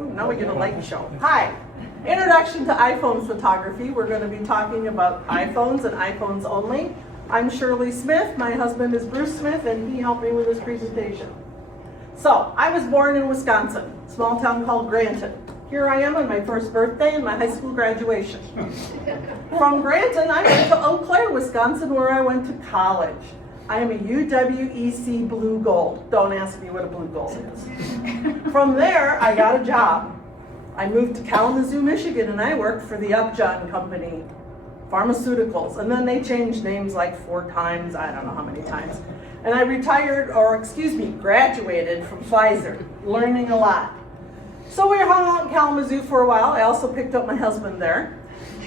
Ooh, now we get a light show. Hi. Introduction to iPhone photography. We're going to be talking about iPhones and iPhones only. I'm Shirley Smith. My husband is Bruce Smith, and he helped me with this presentation. So, I was born in Wisconsin, a small town called Granton. Here I am on my first birthday and my high school graduation. From Granton, I went to Eau Claire, Wisconsin, where I went to college. I am a UWEC Blue Gold. Don't ask me what a Blue Gold is. From there, I got a job. I moved to Kalamazoo, Michigan, and I worked for the Upjohn Company, pharmaceuticals. And then they changed names like 4 times, I don't know how many times. And I graduated from Pfizer, learning a lot. So we hung out in Kalamazoo for a while. I also picked up my husband there.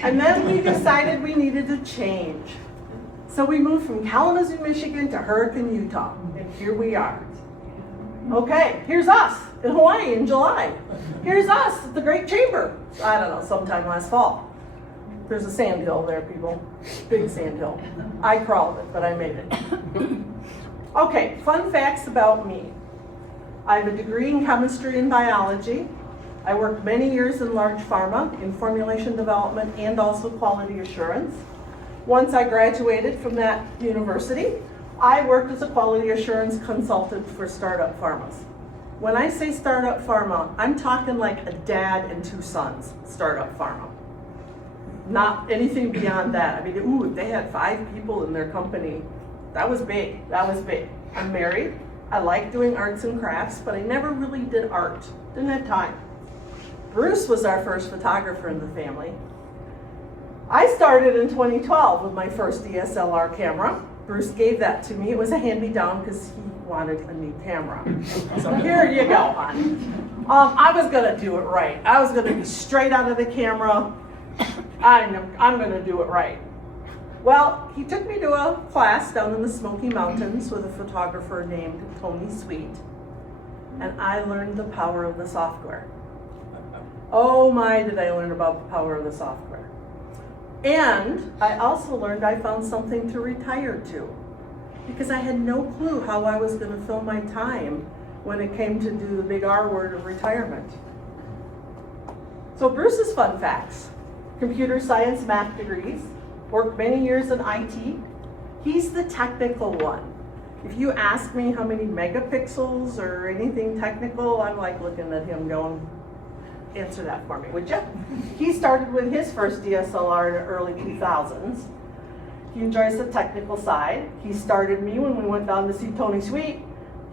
And then we decided we needed to change. So we moved from Kalamazoo, Michigan to Hurricane, Utah. And here we are. Okay, here's us in Hawaii in July. Here's us at the Great Chamber. I don't know, sometime last fall. There's a sand hill there, people. Big sand hill. I crawled it, but I made it. Okay, fun facts about me. I have a degree in chemistry and biology. I worked many years in large pharma, in formulation development, and also quality assurance. Once I graduated from that university, I worked as a quality assurance consultant for startup pharmas. When I say startup pharma, I'm talking like a dad and 2 sons startup pharma. Not anything beyond that. I mean, they had 5 people in their company. That was big, that was big. I'm married. I like doing arts and crafts, but I never really did art. Didn't have time. Bruce was our first photographer in the family. I started in 2012 with my first DSLR camera. Bruce gave that to me. It was a hand-me-down because he wanted a new camera. So here you go, hon. I was gonna do it right. I was gonna be straight out of the camera. I'm gonna do it right. Well, he took me to a class down in the Smoky Mountains with a photographer named Tony Sweet, and I learned the power of the software. Oh my, did I learn about the power of the software. And I also learned I found something to retire to, because I had no clue how I was going to fill my time when it came to do the big R word of retirement. So Bruce's fun facts: computer science, math degrees, worked many years in IT. He's the technical one. If you ask me how many megapixels or anything technical, I'm like looking at him going, answer that for me, would you? He started with his first DSLR in the early 2000s. He enjoys the technical side. He started me when we went down to see Tony Sweet.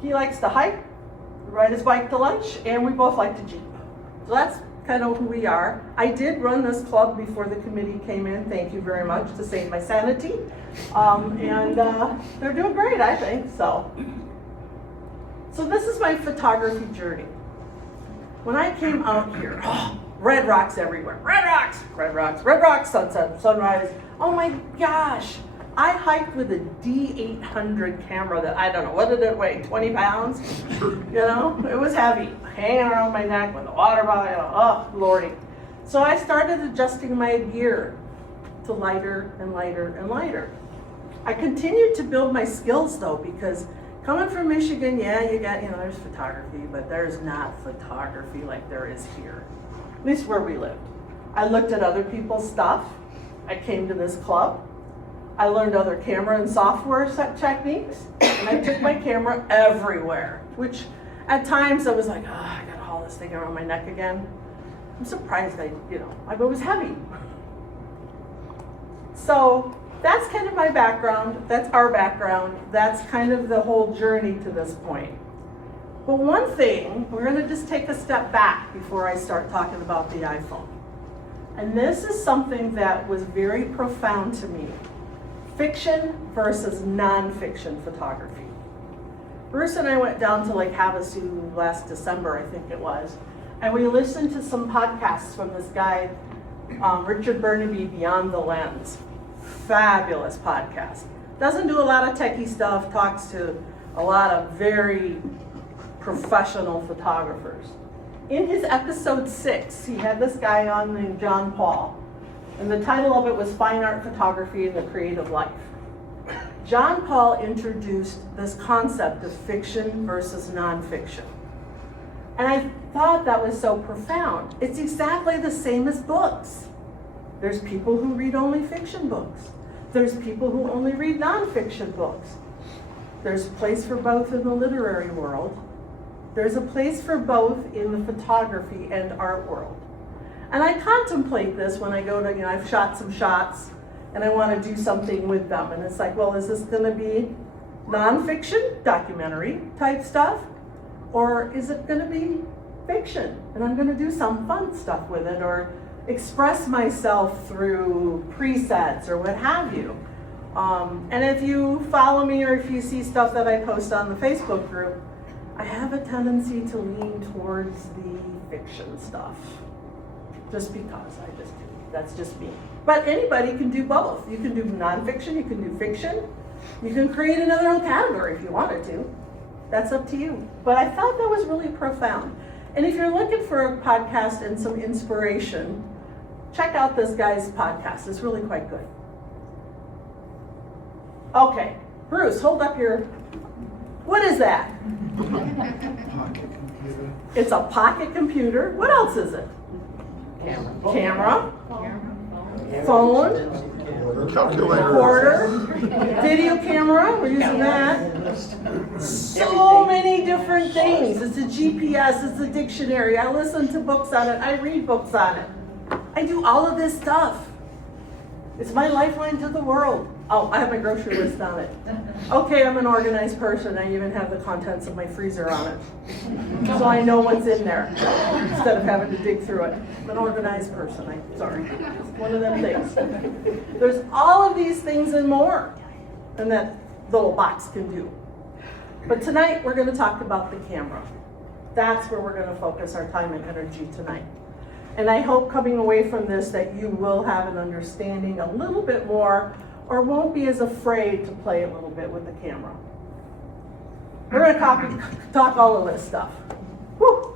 He likes to hike, ride his bike to lunch, and we both like to Jeep. So that's kind of who we are. I did run this club before the committee came in, thank you very much, to save my sanity. And they're doing great, I think, so. So this is my photography journey. When I came out here, red rocks everywhere. Red rocks, red rocks, red rocks, sunset, sunrise. Oh my gosh. I hiked with a D800 camera that, I don't know, what did it weigh, 20 pounds? You know, it was heavy, hanging around my neck with a water bottle, oh lordy. So I started adjusting my gear to lighter and lighter and lighter. I continued to build my skills though, because coming from Michigan, yeah, you got, there's photography, but there's not photography like there is here, at least where we lived. I looked at other people's stuff. I came to this club. I learned other camera and software techniques, and I took my camera everywhere, which at times I was like, I gotta haul this thing around my neck again. I'm surprised it was heavy. So that's kind of my background, that's our background, that's kind of the whole journey to this point. But one thing, we're gonna just take a step back before I start talking about the iPhone. And this is something that was very profound to me. Fiction versus nonfiction photography. Bruce and I went down to Lake Havasu last December, I think it was, and we listened to some podcasts from this guy, Richard Burnaby, Beyond the Lens. Fabulous podcast. Doesn't do a lot of techie stuff, talks to a lot of very professional photographers. In his episode 6, he had this guy on named John Paul, and the title of it was Fine Art Photography in the Creative Life. John Paul introduced this concept of fiction versus nonfiction. And I thought that was so profound. It's exactly the same as books. There's people who read only fiction books. There's people who only read nonfiction books. There's a place for both in the literary world. There's a place for both in the photography and art world. And I contemplate this when I go to, I've shot some shots and I want to do something with them. And it's like, well, is this going to be nonfiction, documentary type stuff? Or is it going to be fiction? And I'm going to do some fun stuff with it, or express myself through presets or what have you. And if you follow me or if you see stuff that I post on the Facebook group, I have a tendency to lean towards the fiction stuff. Just because I just do. That's just me. But anybody can do both. You can do nonfiction, you can do fiction. You can create another own category if you wanted to. That's up to you. But I thought that was really profound. And if you're looking for a podcast and some inspiration, check out this guy's podcast. It's really quite good. Okay, Bruce, hold up your, what is that? Pocket computer. It's a pocket computer. What else is it? Camera. Phone. Calculator. Recorder. Video camera. We're using that. So many different things. It's a GPS. It's a dictionary. I listen to books on it. I read books on it. I do all of this stuff. It's my lifeline to the world. Oh, I have my grocery list on it. Okay, I'm an organized person. I even have the contents of my freezer on it. So I know what's in there instead of having to dig through it. I'm an organized person. I'm sorry. It's one of them things. There's all of these things and more than that little box can do. But tonight we're going to talk about the camera. That's where we're going to focus our time and energy tonight. And I hope coming away from this that you will have an understanding a little bit more, or won't be as afraid to play a little bit with the camera. We're going to talk all of this stuff. Whew.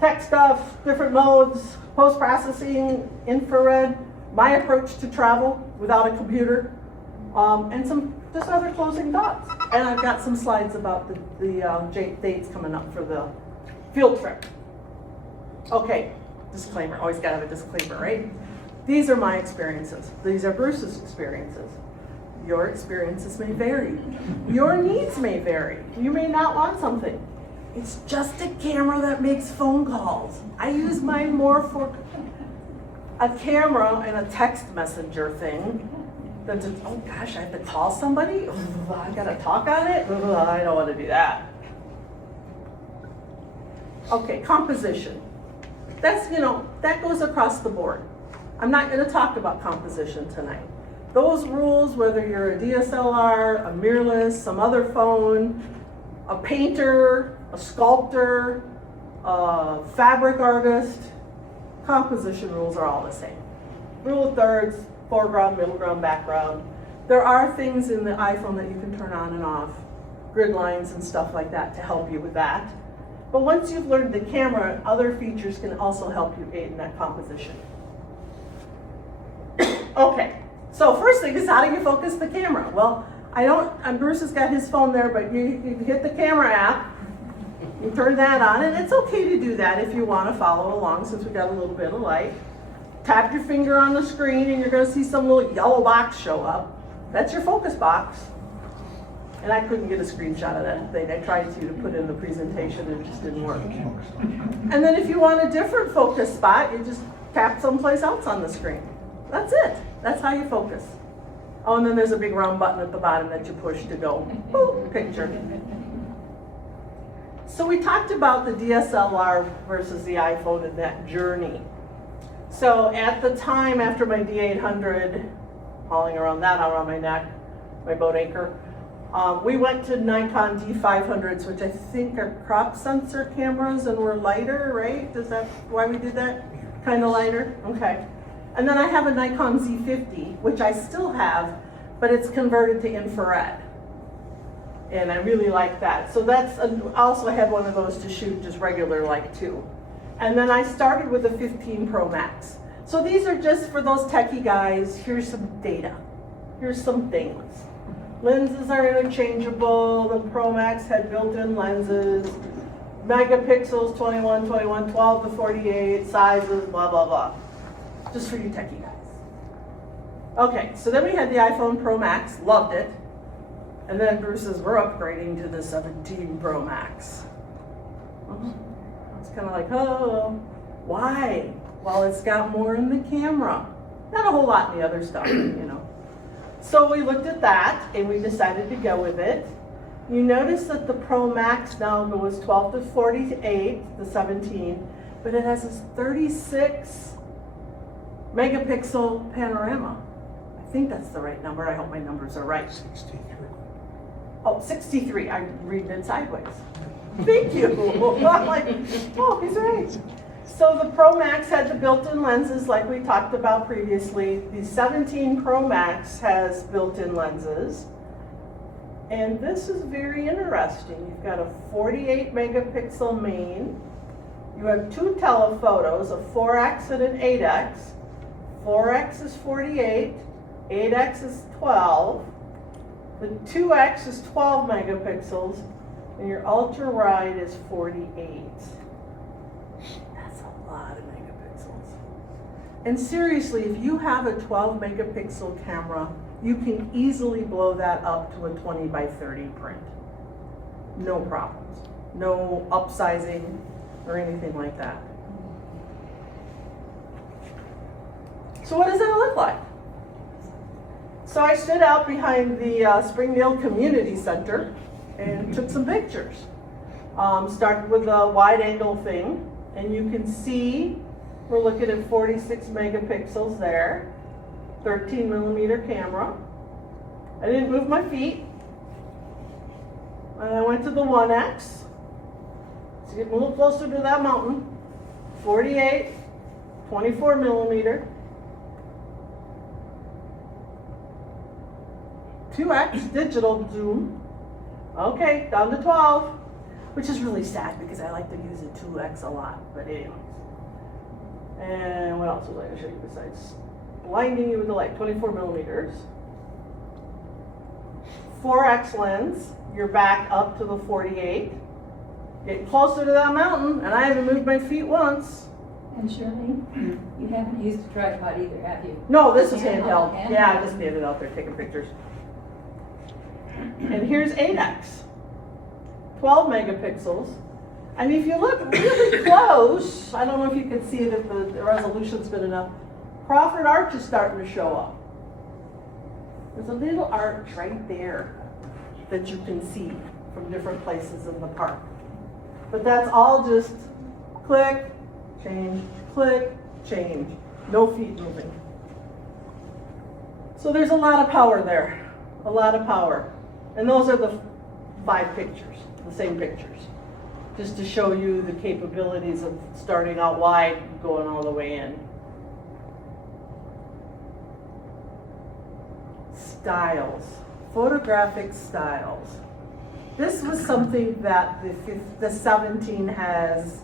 Tech stuff, different modes, post-processing, infrared, my approach to travel without a computer, and some just other closing thoughts. And I've got some slides about the dates coming up for the field trip. Okay, disclaimer, always gotta have a disclaimer, right? These are my experiences. These are Bruce's experiences. Your experiences may vary. Your needs may vary. You may not want something. It's just a camera that makes phone calls. I use mine more for a camera and a text messenger thing than to, oh gosh, I have to call somebody? I gotta talk on it? I don't wanna do that. Okay, composition. That's, that goes across the board. I'm not going to talk about composition tonight. Those rules, whether you're a DSLR, a mirrorless, some other phone, a painter, a sculptor, a fabric artist, composition rules are all the same. Rule of thirds, foreground, middle ground, background. There are things in the iPhone that you can turn on and off, grid lines and stuff like that to help you with that. But once you've learned the camera, other features can also help you aid in that composition. Okay, so first thing is, how do you focus the camera? Well, Bruce has got his phone there, but you hit the camera app, you turn that on, and it's okay to do that if you want to follow along, since we got a little bit of light. Tap your finger on the screen and you're going to see some little yellow box show up. That's your focus box. And I couldn't get a screenshot of that thing. I tried to put in the presentation and it just didn't work. And then if you want a different focus spot, you just tap someplace else on the screen. That's it. That's how you focus. Oh, and then there's a big round button at the bottom that you push to go, boop, picture. So we talked about the DSLR versus the iPhone and that journey. So at the time, after my D800, hauling around that around my neck, my boat anchor, we went to Nikon D500s, which I think are crop sensor cameras and were lighter, right? Is that why we did that? Kind of lighter? Okay. And then I have a Nikon Z50, which I still have, but it's converted to infrared. And I really like that. So that's, I also had one of those to shoot just regular light too. And then I started with the 15 Pro Max. So these are just for those techie guys. Here's some data. Here's some things. Lenses are interchangeable. The Pro Max had built-in lenses. megapixels, 21, 21, 12 to 48, sizes, blah, blah, blah. Just for you techie guys. Okay, so then we had the iPhone Pro Max, loved it. And then Bruce says, we're upgrading to the 17 Pro Max. It's kind of like, oh, why? Well, it's got more in the camera. Not a whole lot in the other stuff, you know. So we looked at that and we decided to go with it. You notice that the Pro Max now goes 12 to 48, the 17, but it has this 36 megapixel panorama. I think that's the right number. I hope my numbers are right. 63. Oh, 63. I'm reading it sideways. Thank you. I'm like, oh, he's right. So the Pro Max had the built-in lenses like we talked about previously. The 17 Pro Max has built-in lenses. And this is very interesting. You've got a 48 megapixel main. You have two telephotos, a 4X and an 8X. 4X is 48, 8X is 12. The 2X is 12 megapixels, and your ultra wide is 48. That's a lot of megapixels. And seriously, if you have a 12 megapixel camera, you can easily blow that up to a 20 by 30 print. No problems. No upsizing or anything like that. So what does that look like? So I stood out behind the Springdale Community Center and took some pictures. Started with a wide angle thing, and you can see we're looking at 46 megapixels there, 13 millimeter camera. I didn't move my feet. And I went to the 1X. So getting a little closer to that mountain. 48, 24 millimeter. 2X digital zoom. Okay, down to 12, which is really sad because I like to use a 2X a lot, but anyways. And what else was I going to show you besides blinding you with the light? 24 millimeters. 4X lens, you're back up to the 48. Getting closer to that mountain, and I haven't moved my feet once. And Shirley, you haven't used a tripod either, have you? No, this is handheld. Handheld. Yeah, I just standing out there taking pictures. And here's 8X, 12 megapixels. And if you look really close, I don't know if you can see it if the resolution's good enough, Crawford Arch is starting to show up. There's a little arch right there that you can see from different places in the park. But that's all just click, change, no feet moving. So there's a lot of power there, a lot of power. And those are the 5 pictures, the same pictures, just to show you the capabilities of starting out wide, going all the way in. Styles, photographic styles. This was something that the 17 has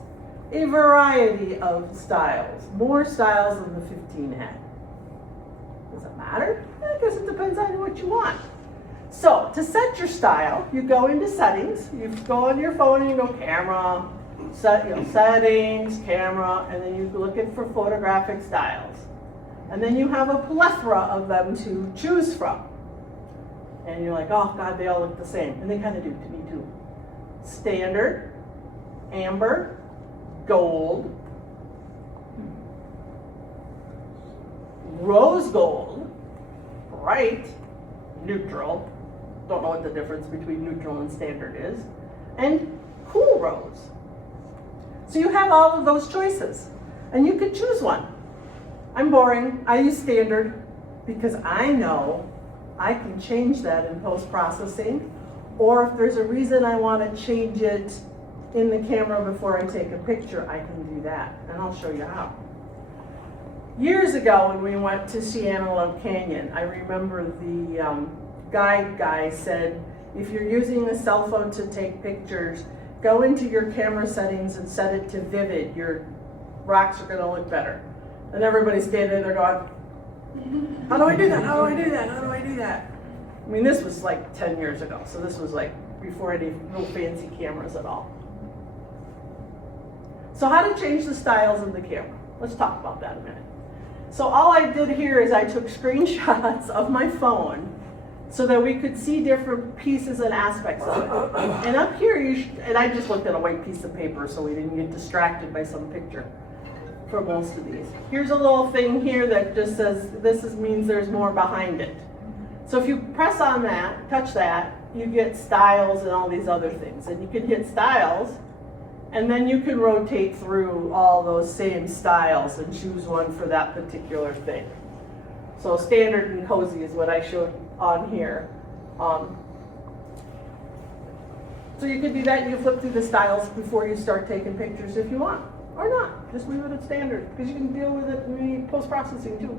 a variety of styles, more styles than the 15 had. Does it matter? I guess it depends on what you want. So to set your style, you go into settings, you go on your phone and you go camera, settings, camera, and then you look at for photographic styles. And then you have a plethora of them to choose from. And you're like, oh God, they all look the same. And they kind of do to me too. Standard, amber, gold, rose gold, bright, neutral. Don't know what the difference between neutral and standard is. And cool rose. So you have all of those choices. And you could choose one. I'm boring. I use standard because I know I can change that in post-processing, or if there's a reason I want to change it in the camera before I take a picture, I can do that, and I'll show you how. Years ago when we went to see Antelope Canyon, I remember the guide guy said, if you're using a cell phone to take pictures, go into your camera settings and set it to vivid. Your rocks are going to look better. And everybody's standing there going, how do I do that? How do I do that? How do I do that? I mean, this was like 10 years ago, so this was like before any real fancy cameras at all. So how to change the styles in the camera? Let's talk about that a minute. So all I did here is I took screenshots of my phone so that we could see different pieces and aspects of it. And up here, and I just looked at a white piece of paper so we didn't get distracted by some picture for most of these. Here's a little thing here that just says means there's more behind it. So if you press on that, touch that, you get styles and all these other things. And you can hit styles, and then you can rotate through all those same styles and choose one for that particular thing. So standard and cozy is what I showed on here. So you can do that, and you flip through the styles before you start taking pictures if you want, or not. Just leave it at standard, because you can deal with it in the post-processing too.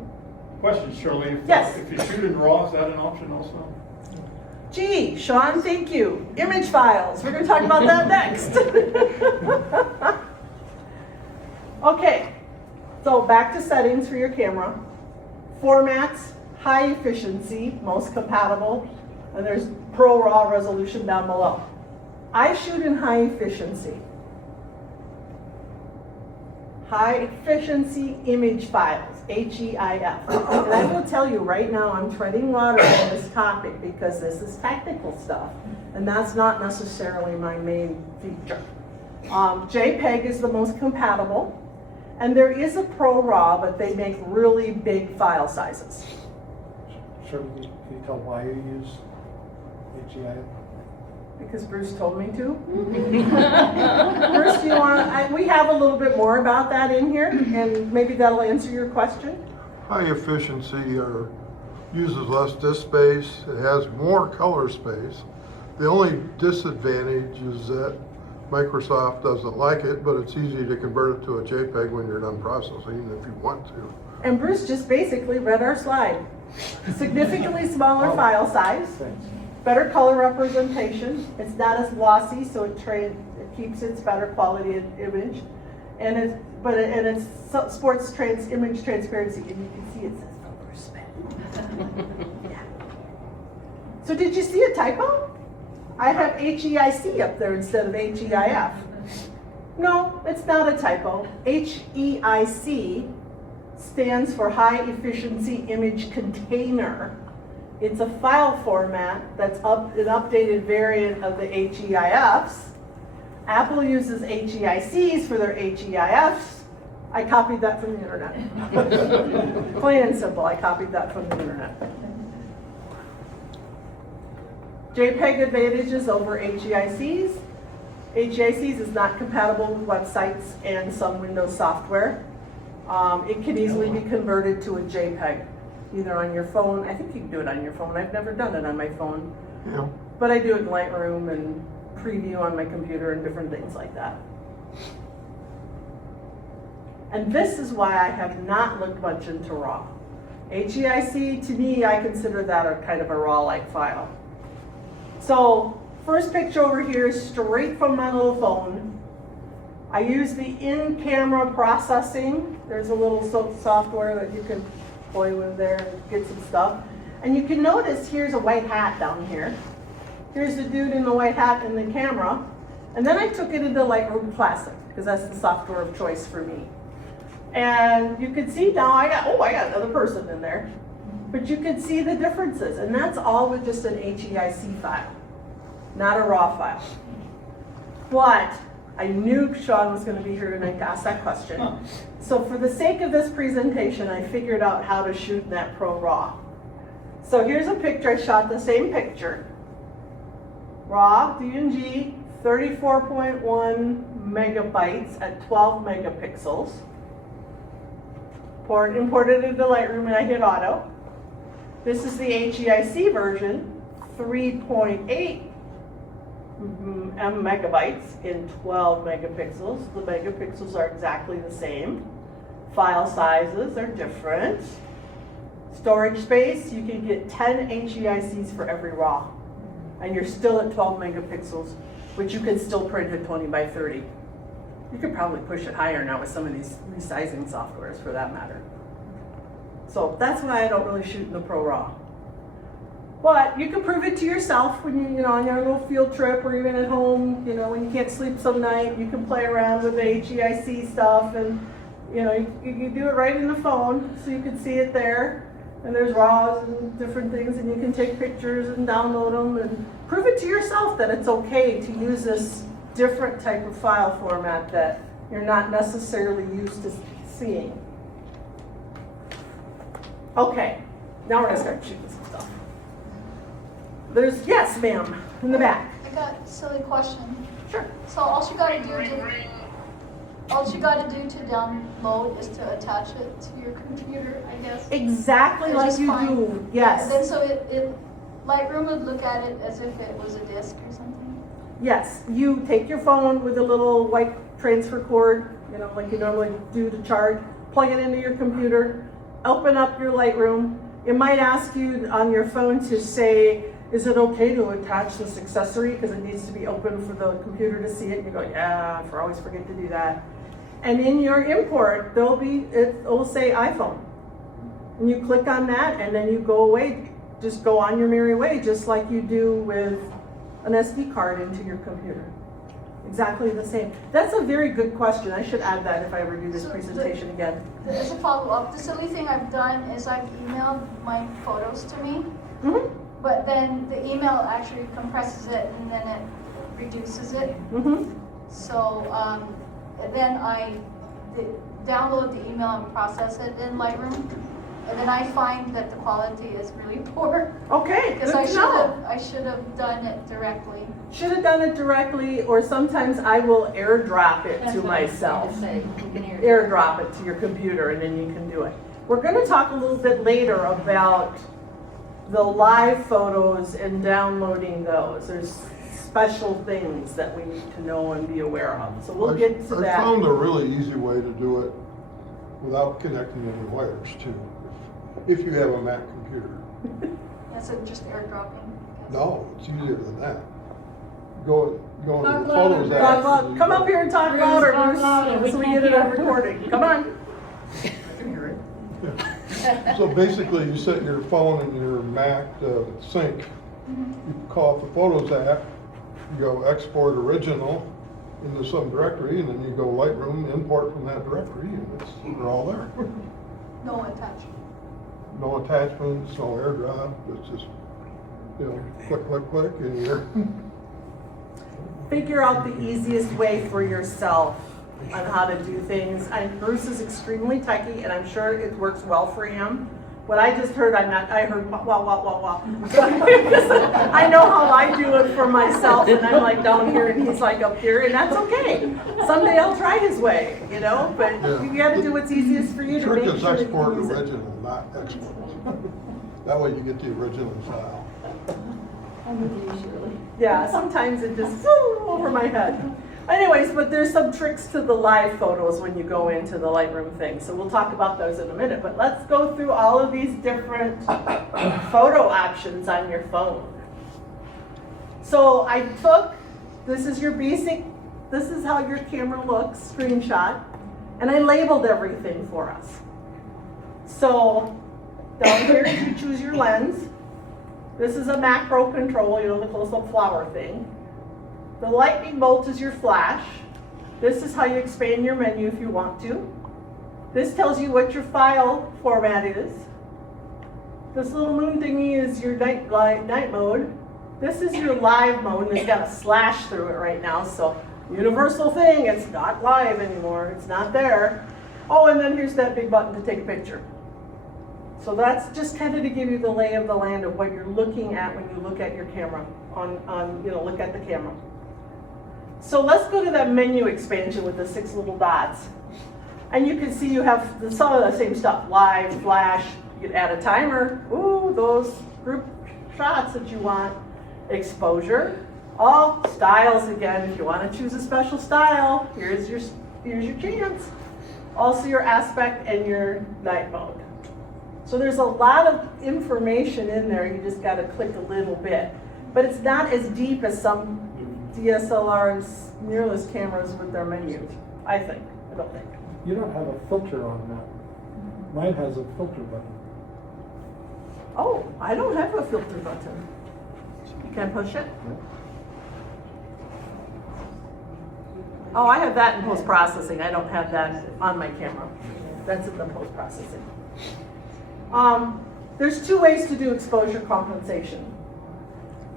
Question, Shirley. Yes. If you shoot in RAW, is that an option also? Gee, Sean, thank you. Image files, we're gonna talk about that next. Okay, so back to settings for your camera. Formats, high efficiency, most compatible, and there's Pro RAW resolution down below. I shoot in high efficiency. High efficiency image files, HEIF. And I will tell you right now, I'm treading water on this topic because this is technical stuff, and that's not necessarily my main feature. JPEG is the most compatible, and there is a Pro RAW, but they make really big file sizes. Shirley, can you tell why you use HEI? Because Bruce told me to. Bruce, do you want, we have a little bit more about that in here, and maybe that'll answer your question. High efficiency uses less disk space, it has more color space. The only disadvantage is that Microsoft doesn't like it, but it's easy to convert it to a JPEG when you're done processing if you want to. And Bruce just basically read our slide. Significantly smaller file size, Thanks. better color representation. It's not as glossy, so it keeps its better quality image, and it supports image transparency, and you can see it says filter spin. Yeah. So did you see a typo? I have HEIC up there instead of HEIF. No, it's not a typo. HEIC stands for High Efficiency Image Container. It's a file format that's an updated variant of the HEIFs. Apple uses HEICs for their HEIFs. I copied that from the internet. Plain and simple, I copied that from the internet. JPEG advantages over HEICs. HEICs is not compatible with websites and some Windows software. It can easily be converted to a JPEG, either on your phone. I think you can do it on your phone. I've never done it on my phone. Yeah. But I do it in Lightroom and Preview on my computer and different things like that. And this is why I have not looked much into RAW. HEIC, to me, I consider that a kind of a RAW-like file. So, first picture over here is straight from my little phone. I use the in-camera processing. There's a little software that you can play with there and get some stuff. And you can notice here's a white hat down here. Here's the dude in the white hat in the camera. And then I took it into Lightroom Classic, because that's the software of choice for me. And you can see now I got another person in there. But you can see the differences, and that's all with just an HEIC file, not a RAW file. But I knew Sean was going to be here tonight to ask that question. So for the sake of this presentation, I figured out how to shoot in that Pro RAW. So here's a picture. I shot the same picture. RAW, DNG, 34.1 megabytes at 12 megapixels. Imported into Lightroom, and I hit auto. This is the HEIC version, 3.8 megabytes in 12 megapixels. The megapixels are exactly the same. File sizes are different. Storage space, you can get 10 HEICs for every RAW. And you're still at 12 megapixels, which you can still print at 20 by 30. You could probably push it higher now with some of these resizing softwares for that matter. So that's why I don't really shoot in the Pro RAW. But you can prove it to yourself when you on your little field trip or even at home, when you can't sleep some night, you can play around with the HEIC stuff and, you can do it right in the phone so you can see it there. And there's RAWs and different things and you can take pictures and download them and prove it to yourself that it's okay to use this different type of file format that you're not necessarily used to seeing. Okay, now we're gonna start shooting some stuff. There's, yes, ma'am, in the back. I got a silly question. Sure. So all you gotta do to download is to attach it to your computer, I guess. Exactly It's like just you fine. do, And then yes. so Lightroom would look at it as if it was a disk or something. Yes, you take your phone with a little white transfer cord, like you normally do to charge, plug it into your computer, open up your Lightroom. It might ask you on your phone to say, is it okay to attach this accessory because it needs to be open for the computer to see it? And you go, yeah, I always forget to do that. And in your import, it'll say iPhone. And you click on that and then you go away, just go on your merry way, just like you do with an SD card into your computer. Exactly the same. That's a very good question. I should add that if I ever do this So presentation again. As a follow-up, the silly thing I've done is I've emailed my photos to me, Mm-hmm. but then the email actually compresses it and then it reduces it. Mm-hmm. So then I download the email and process it in Lightroom, and then I find that the quality is really poor. Okay, good Because to know. I should have done it directly. Should have done it directly, or sometimes I will airdrop it That's to what I was myself. gonna say. You can Airdrop it to your computer and then you can do it. We're going to talk a little bit later about the live photos and downloading those. There's special things that we need to know and be aware of. So we'll get to I that. found a really easy way to do it without connecting any wires too, if you have a Mac computer. That's it, just airdropping. No, it's easier than that. Go into Talk the louder, Photos Bruce. app. Come up here and talk Bruce, louder, talk Bruce, louder. We so we can't get it on hear. recording. Come on. So basically, you set your phone and your Mac to sync. You call up the Photos app, you go export original into some directory, and then you go Lightroom, import from that directory, and they're all there. No attachment. No attachments, no airdrop, it's just, click, click, click, and you're, Figure out the easiest way for yourself on how to do things. Bruce is extremely techy, and I'm sure it works well for him. What I just heard, I heard wow. Because I know how I do it for myself, and I'm like down here, and he's like up here, and that's okay. Someday I'll try his way, but Yeah. you gotta do what's easiest for you to trick make is sure that you export can use it. original, not export. That way you get the original file. I'm with you, Shirley. Yeah, sometimes it just flew over my head. Anyways, but there's some tricks to the live photos when you go into the Lightroom thing. So we'll talk about those in a minute. But let's go through all of these different photo options on your phone. So this is your basic, this is how your camera looks, screenshot. And I labeled everything for us. So down here you choose your lens. This is a macro control, the close-up flower thing. The lightning bolt is your flash. This is how you expand your menu if you want to. This tells you what your file format is. This little moon thingy is your night mode. This is your live mode, and it's got a slash through it right now, so universal thing, it's not live anymore, it's not there. Oh, and then here's that big button to take a picture. So that's just kind of to give you the lay of the land of what you're looking at when you look at your camera, look at the camera. So let's go to that menu expansion with the 6 little dots. And you can see you have some of the same stuff, live, flash, you can add a timer, ooh, those group shots that you want, exposure, all styles again, if you want to choose a special style, here's your chance. Also your aspect and your night mode. So there's a lot of information in there, you just got to click a little bit. But it's not as deep as some DSLRs, mirrorless cameras with their menus, I think. I don't think. You don't have a filter on that. Mine has a filter button. Oh, I don't have a filter button. Can I push it? Oh, I have that in post-processing. I don't have that on my camera. That's in the post-processing. There's two ways to do exposure compensation.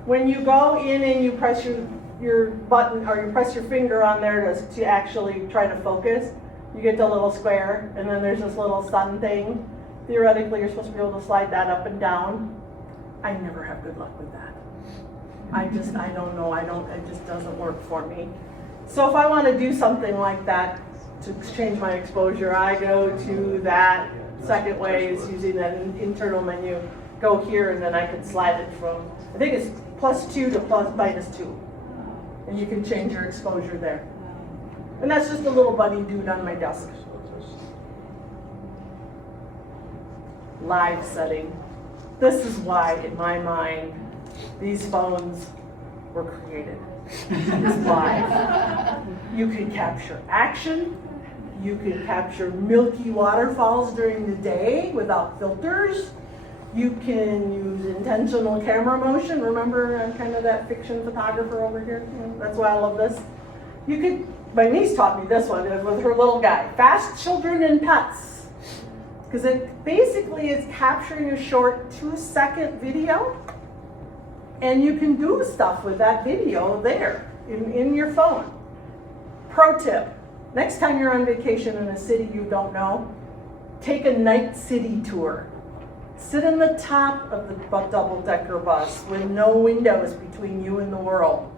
When you go in and you press your button, or you press your finger on there to actually try to focus, you get the little square, and then there's this little sun thing. Theoretically, you're supposed to be able to slide that up and down. I never have good luck with that. I don't know, it just doesn't work for me. So if I want to do something like that to change my exposure, I go to that second way is using that internal menu. Go here and then I can slide it from, I think it's +2 to -2. And you can change your exposure there. And that's just a little bunny dude on my desk. Live setting. This is why, in my mind, these phones were created. It's live. You can capture action. You can capture milky waterfalls during the day without filters. You can use intentional camera motion. Remember, I'm kind of that fiction photographer over here. That's why I love this. You could, my niece taught me this one with her little guy. Fast children and pets. Because it basically is capturing a short 2-second video. And you can do stuff with that video there in your phone. Pro tip, next time you're on vacation in a city you don't know, take a night city tour. Sit in the top of the double-decker bus with no windows between you and the world.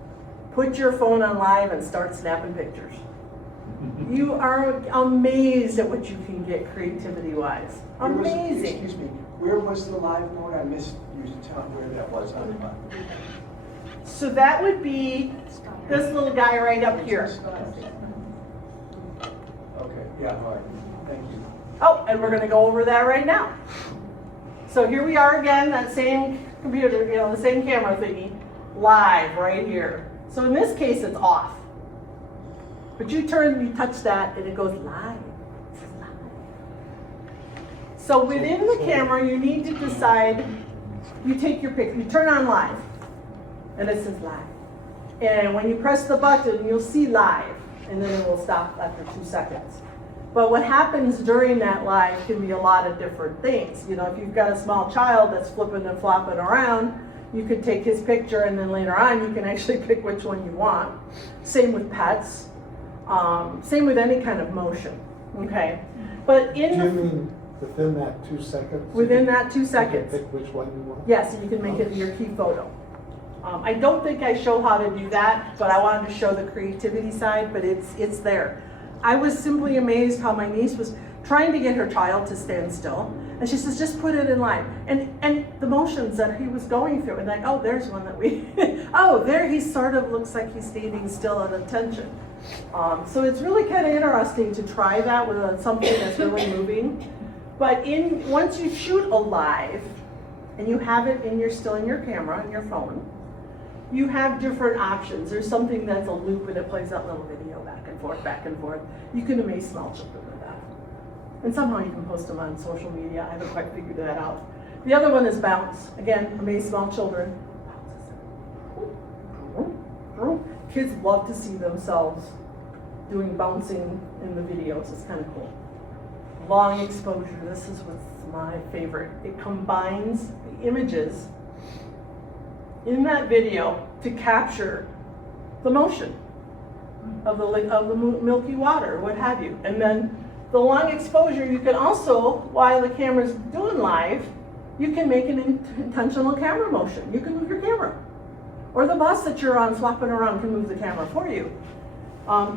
Put your phone on live and start snapping pictures. You are amazed at what you can get creativity-wise. Amazing. Excuse me, where was the live mode? I missed you to tell where that was on the button. So that would be this little guy right up here. Okay, yeah, all right, thank you. Oh, and we're going to go over that right now. So here we are again, that same computer, the same camera thingy, live right here. So in this case, it's off. But you touch that, and it goes live. It says live. So within the camera, you need to decide, you take your pick, you turn on live, and it says live. And when you press the button, you'll see live, and then it will stop after 2 seconds. But what happens during that live can be a lot of different things. If you've got a small child that's flipping and flopping around, you could take his picture and then later on you can actually pick which one you want. Same with pets. Same with any kind of motion. Okay. But Do you mean within that 2 seconds? within that 2 You can seconds. pick which one you want? Yes, you can make it your key photo. I don't think I show how to do that, but I wanted to show the creativity side, but it's there. I was simply amazed how my niece was trying to get her child to stand still. And she says, just put it in live. And the motions that he was going through, and like, oh, there's one that we, oh, there he sort of looks like he's standing still at attention. So it's really kind of interesting to try that with something that's really moving. But once you shoot a live, and you have it still in your camera, in your phone, you have different options. There's something that's a loop and it plays that little video back and forth, back and forth. You can amaze small children with that. And somehow you can post them on social media. I haven't quite figured that out. The other one is bounce. Again, amaze small children. Kids love to see themselves doing bouncing in the videos. It's kind of cool. Long exposure. This is what's my favorite. It combines the images in that video to capture the motion of the milky water, what have you. And then the long exposure, you can also, while the camera's doing live, you can make an intentional camera motion. You can move your camera. Or the bus that you're on flopping around can move the camera for you.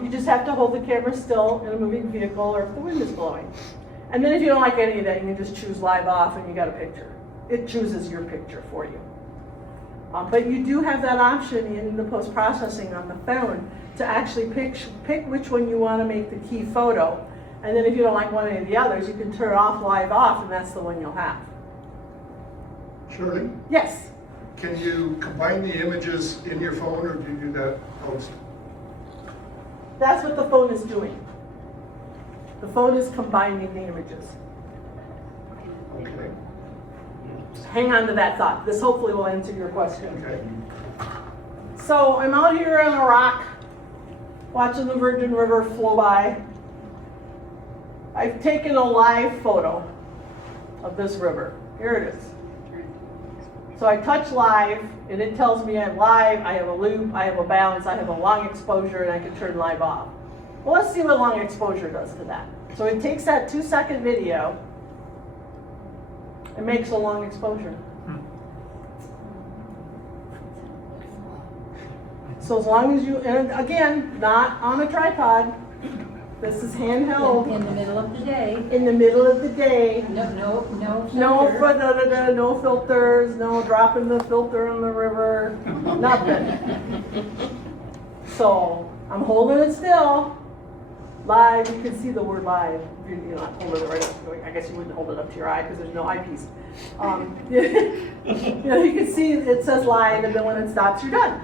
You just have to hold the camera still in a moving vehicle or if the wind is blowing. And then if you don't like any of that, you can just choose live off and you got a picture. It chooses your picture for you. But you do have that option in the post-processing on the phone to actually pick which one you want to make the key photo. And then if you don't like one of the others, you can turn off live off and that's the one you'll have. Shirley, Yes. can you combine the images in your phone or do you do that post? That's what the phone is doing. The phone is combining the images. Okay. hang on to that thought. This hopefully will answer your question. Okay. So I'm out here on a rock, watching the Virgin River flow by. I've taken a live photo of this river. Here it is. So I touch live, and it tells me I'm live, I have a loop, I have a bounce, I have a long exposure, and I can turn live off. Well, let's see what long exposure does to that. So it takes that 2-second video and makes a long exposure. So as long as you, and again, not on a tripod, this is handheld, In the middle of the day. in the middle of the day. No No, filter. no filters, no dropping the filter in the river, nothing. So I'm holding it still, live. You can see the word live. You're not holding it right up. I guess you wouldn't hold it up to your eye because there's no eyepiece. You can see it says live, and then when it stops, you're done.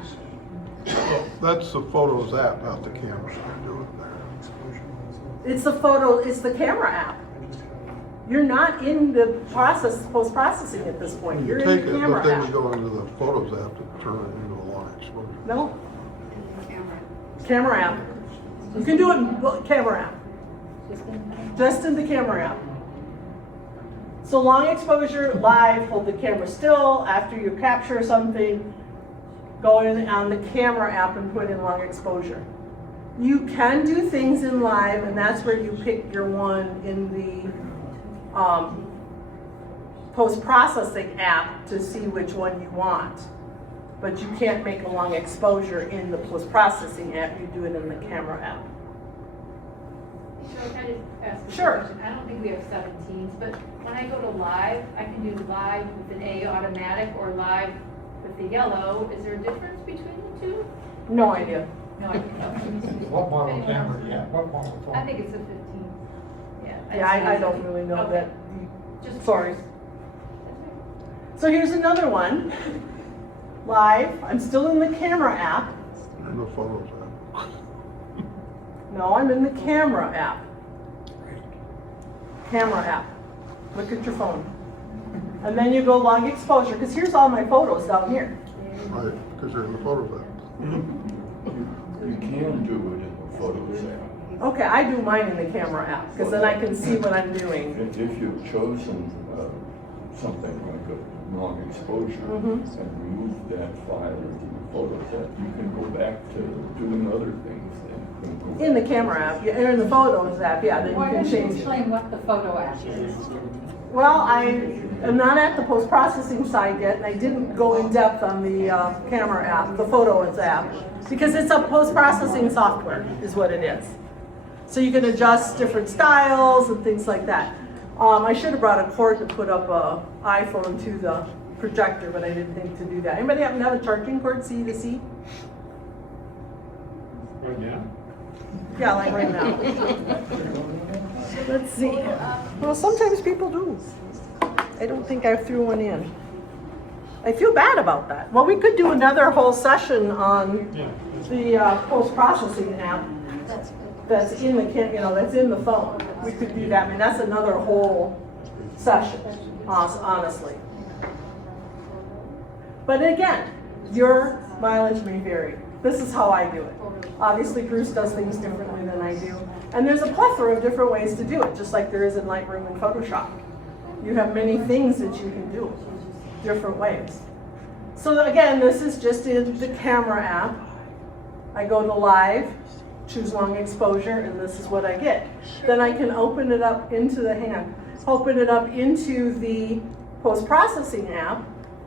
That's the photos app, not the camera. You're doing there. It's the photo. It's the camera app. You're not in the post processing at this point. You're You in take the it, camera but then you app. go into the photos app to turn it into a long exposure. No. Camera app. You can do it in camera app. Just in the camera app. So long exposure, live, hold the camera still. After you capture something, go in on the camera app and put in long exposure. You can do things in live, and that's where you pick your one in the post-processing app to see which one you want. But you can't make a long exposure in the post-processing app, you do it in the camera app. So can I just ask a Sure. question? I don't think we have 17s, but when I go to live, I can do live with an A automatic or live with the yellow. Is there a difference between the two? No idea. No, I think What model camera, yeah, what model phone? I think it's a 15. Yeah. Yeah, I just- don't really know Okay. that. Just Sorry. curious. So here's another one. Live, I'm still in the camera app. In the photos app. No, I'm in the camera app. Camera app. Look at your phone. And then you go long exposure, because here's all my photos down here. Right, because you're in the photos app. You can do it in the Photos app. Okay, I do mine in the camera app, because then I can see what I'm doing. If you've chosen something like a long exposure Mhm. and remove that file into the Photos app, you can go back to doing other things then. In the camera app, yeah, or in the photos app, yeah, then you Why can don't you change it. explain what the photo app is? Well, I am not at the post-processing side yet, and I didn't go in depth on the camera app, the photos app, because it's a post-processing software, is what it is. So you can adjust different styles and things like that. I should have brought a cord to put up a iPhone to the projector, but I didn't think to do that. Anybody happen to have a charging cord C to C? Right now? Yeah, like right now. Let's see. Well, sometimes people do. I don't think I threw one in. I feel bad about that. Well, we could do another whole session on the post-processing app that's in the that's in the phone. We could do that. I mean, that's another whole session, honestly. But again, your mileage may vary. This is how I do it. Obviously, Bruce does things differently than I do. And there's a plethora of different ways to do it, just like there is in Lightroom and Photoshop. You have many things that you can do, different ways. So again, this is just in the camera app. I go to live, choose long exposure, and this is what I get. Then I can open it up into the post-processing app,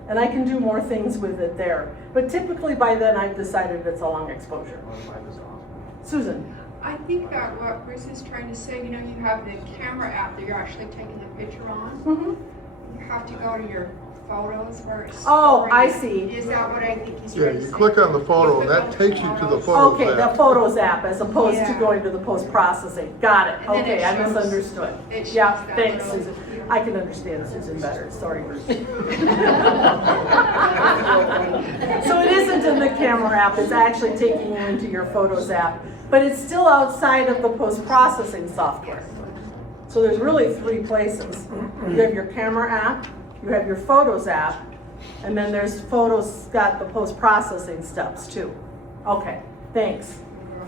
and I can do more things with it there. But typically by then I've decided it's a long exposure. Susan? I think that what Bruce is trying to say, you have the camera app that you're actually taking the picture on. Mm-hmm. You have to go to your photos where it's. Oh, I storing. see. Is that what I think he's Yeah, trying to you say? click on the photo, and click that on the takes you to the photos. photos Okay, the app. Photos app as opposed to Yeah. going to the post-processing. Got it. And then Okay, it I shows- misunderstood. it shows Yeah, that thanks, little- Susan. I can understand Susan better. Sorry, Bruce. So it isn't in the camera app, it's actually taking you into your Photos app, but it's still outside of the post-processing software. So there's really three places. You have your camera app, You have your Photos app, and then there's Photos, got the post-processing steps too. Okay, thanks.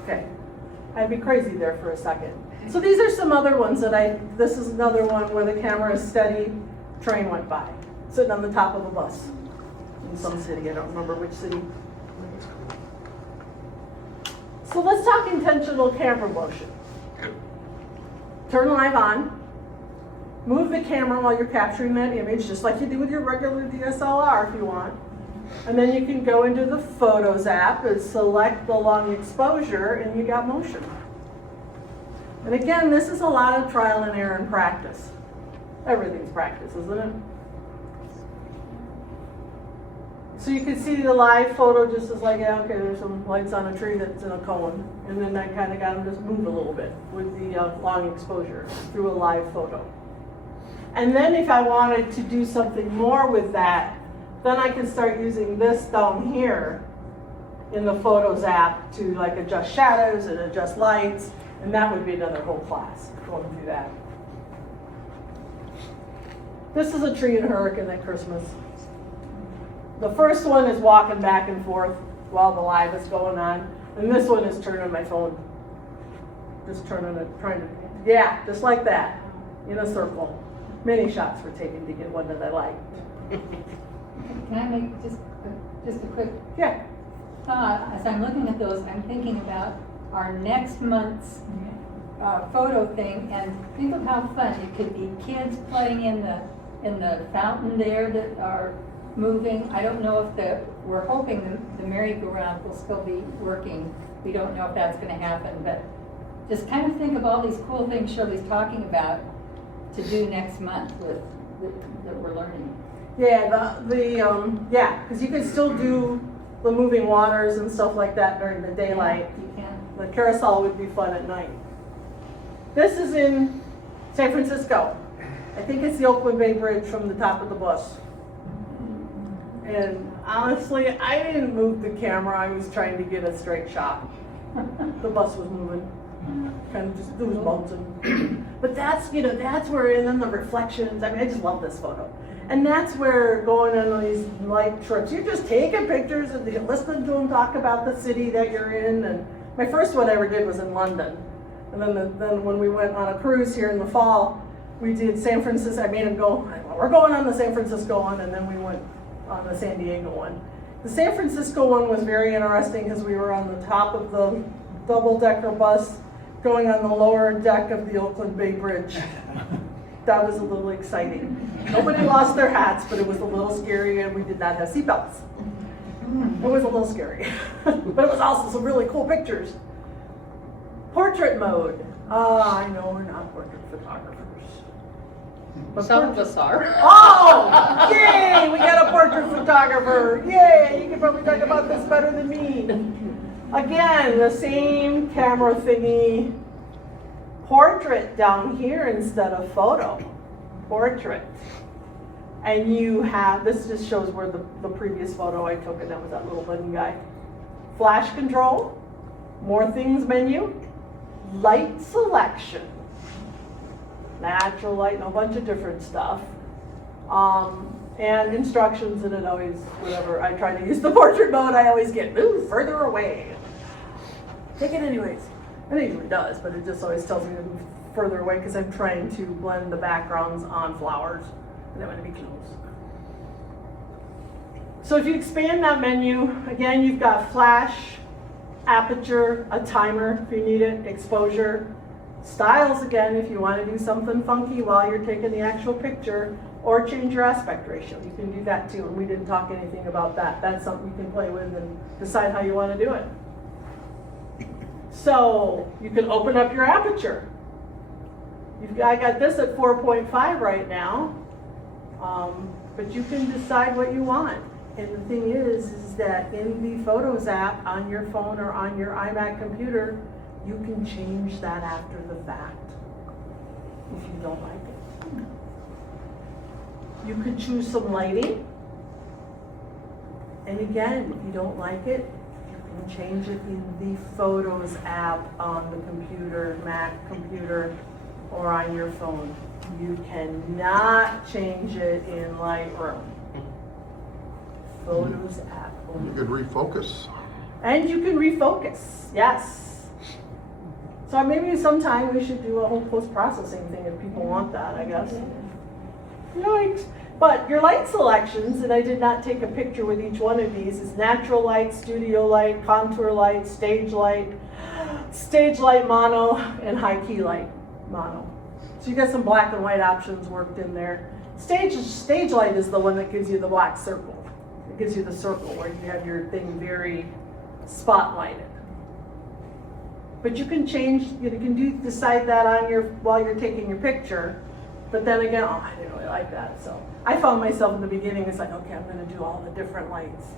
Okay. I'd be crazy there for a second. So these are some other ones that this is another one where the camera is steady, train went by, sitting on the top of a bus in some city, I don't remember which city. So let's talk intentional camera motion. Turn live on. Move the camera while you're capturing that image, just like you do with your regular DSLR if you want. And then you can go into the Photos app and select the long exposure, and you got motion. And again, this is a lot of trial and error and practice. Everything's practice, isn't it? So you can see the live photo just as like, yeah, okay, there's some lights on a tree that's in a cone. And then I kind of got them just move a little bit with the long exposure through a live photo. And then if I wanted to do something more with that, then I can start using this down here in the Photos app to like adjust shadows and adjust lights. And that would be another whole class going through that. This is a tree and hurricane at Christmas. The first one is walking back and forth while the live is going on. And this one is turning my phone. Just turning it, trying to, yeah, just like that, in a circle. Many shots were taken to get one that I liked. Can I make just a quick Yeah. thought? As I'm looking at those, I'm thinking about our next month's photo thing, and think of how fun it could be. Kids playing in the fountain there that are moving. I don't know if we're hoping the merry-go-round will still be working. We don't know if that's going to happen, but just kind of think of all these cool things Shirley's talking about to do next month that we're learning. Yeah, yeah, because you can still do the moving waters and stuff like that during the daylight. Yeah, you can. The carousel would be fun at night. This is in San Francisco. I think it's the Oakland Bay Bridge from the top of the bus. And honestly, I didn't move the camera. I was trying to get a straight shot. The bus was moving. Kind of just, it was bouncing. But that's where, and then the reflections. I mean, I just love this photo. And that's where going on these light trips, you're just taking pictures and listening to them talk about the city that you're in. And my first one I ever did was in London. And then when we went on a cruise here in the fall, we did San Francisco. I made him go, we're going on the San Francisco one, and then we went on the San Diego one. The San Francisco one was very interesting because we were on the top of the double-decker bus going on the lower deck of the Oakland Bay Bridge. That was a little exciting. Nobody lost their hats, but it was a little scary, and we did not have seatbelts. It was a little scary, but it was also some really cool pictures. Portrait mode. I know we're not portrait photographers. But Some of us are. Oh, yay, we got a portrait photographer. Yay, you can probably talk about this better than me. Again, the same camera thingy. Portrait down here instead of photo. Portrait. And you have, this just shows where the previous photo I took, and that was that little bunny guy. Flash control, more things menu, light selection, natural light, and a bunch of different stuff. And instructions, and it always, whenever I try to use the portrait mode, I always get, move further away. Take it anyways. And it usually does, but it just always tells me to move further away because I'm trying to blend the backgrounds on flowers, and I want to be close. So if you expand that menu, again, you've got flash, aperture, a timer if you need it, exposure, styles again if you want to do something funky while you're taking the actual picture, or change your aspect ratio. You can do that too, and we didn't talk anything about that. That's something you can play with and decide how you want to do it. So you can open up your aperture. I got this at 4.5 right now, but you can decide what you want. And the thing is that in the Photos app on your phone or on your iMac computer, you can change that after the fact if you don't like it. You could choose some lighting. And again, if you don't like it, you can change it in the Photos app on the computer, Mac computer, or on your phone. You cannot change it in Lightroom. Photos app. You could refocus. And you can refocus, yes. So maybe sometime we should do a whole post-processing thing if people want that, I guess. Yikes. But your light selections, and I did not take a picture with each one of these, is natural light, studio light, contour light, stage light mono, and high key light mono. So you got some black and white options worked in there. Stage light is the one that gives you the black circle. It gives you the circle where you have your thing very spotlighted. But you can change, you can decide that on while you're taking your picture. But then again, oh, I didn't really like that. So I found myself in the beginning, it's like, okay, I'm gonna do all the different lights.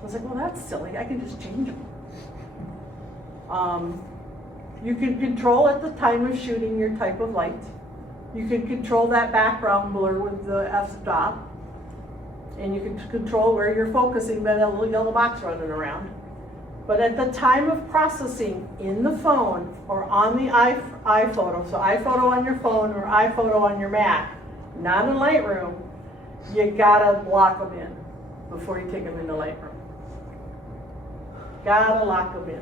I was like, well, that's silly, I can just change them. You can control at the time of shooting your type of light. You can control that background blur with the f-stop. And you can control where you're focusing by that little yellow box running around. But at the time of processing in the phone or on the iPhoto, so iPhoto on your phone or iPhoto on your Mac, not in Lightroom, you gotta block them in before you take them into Lightroom. Gotta lock them in.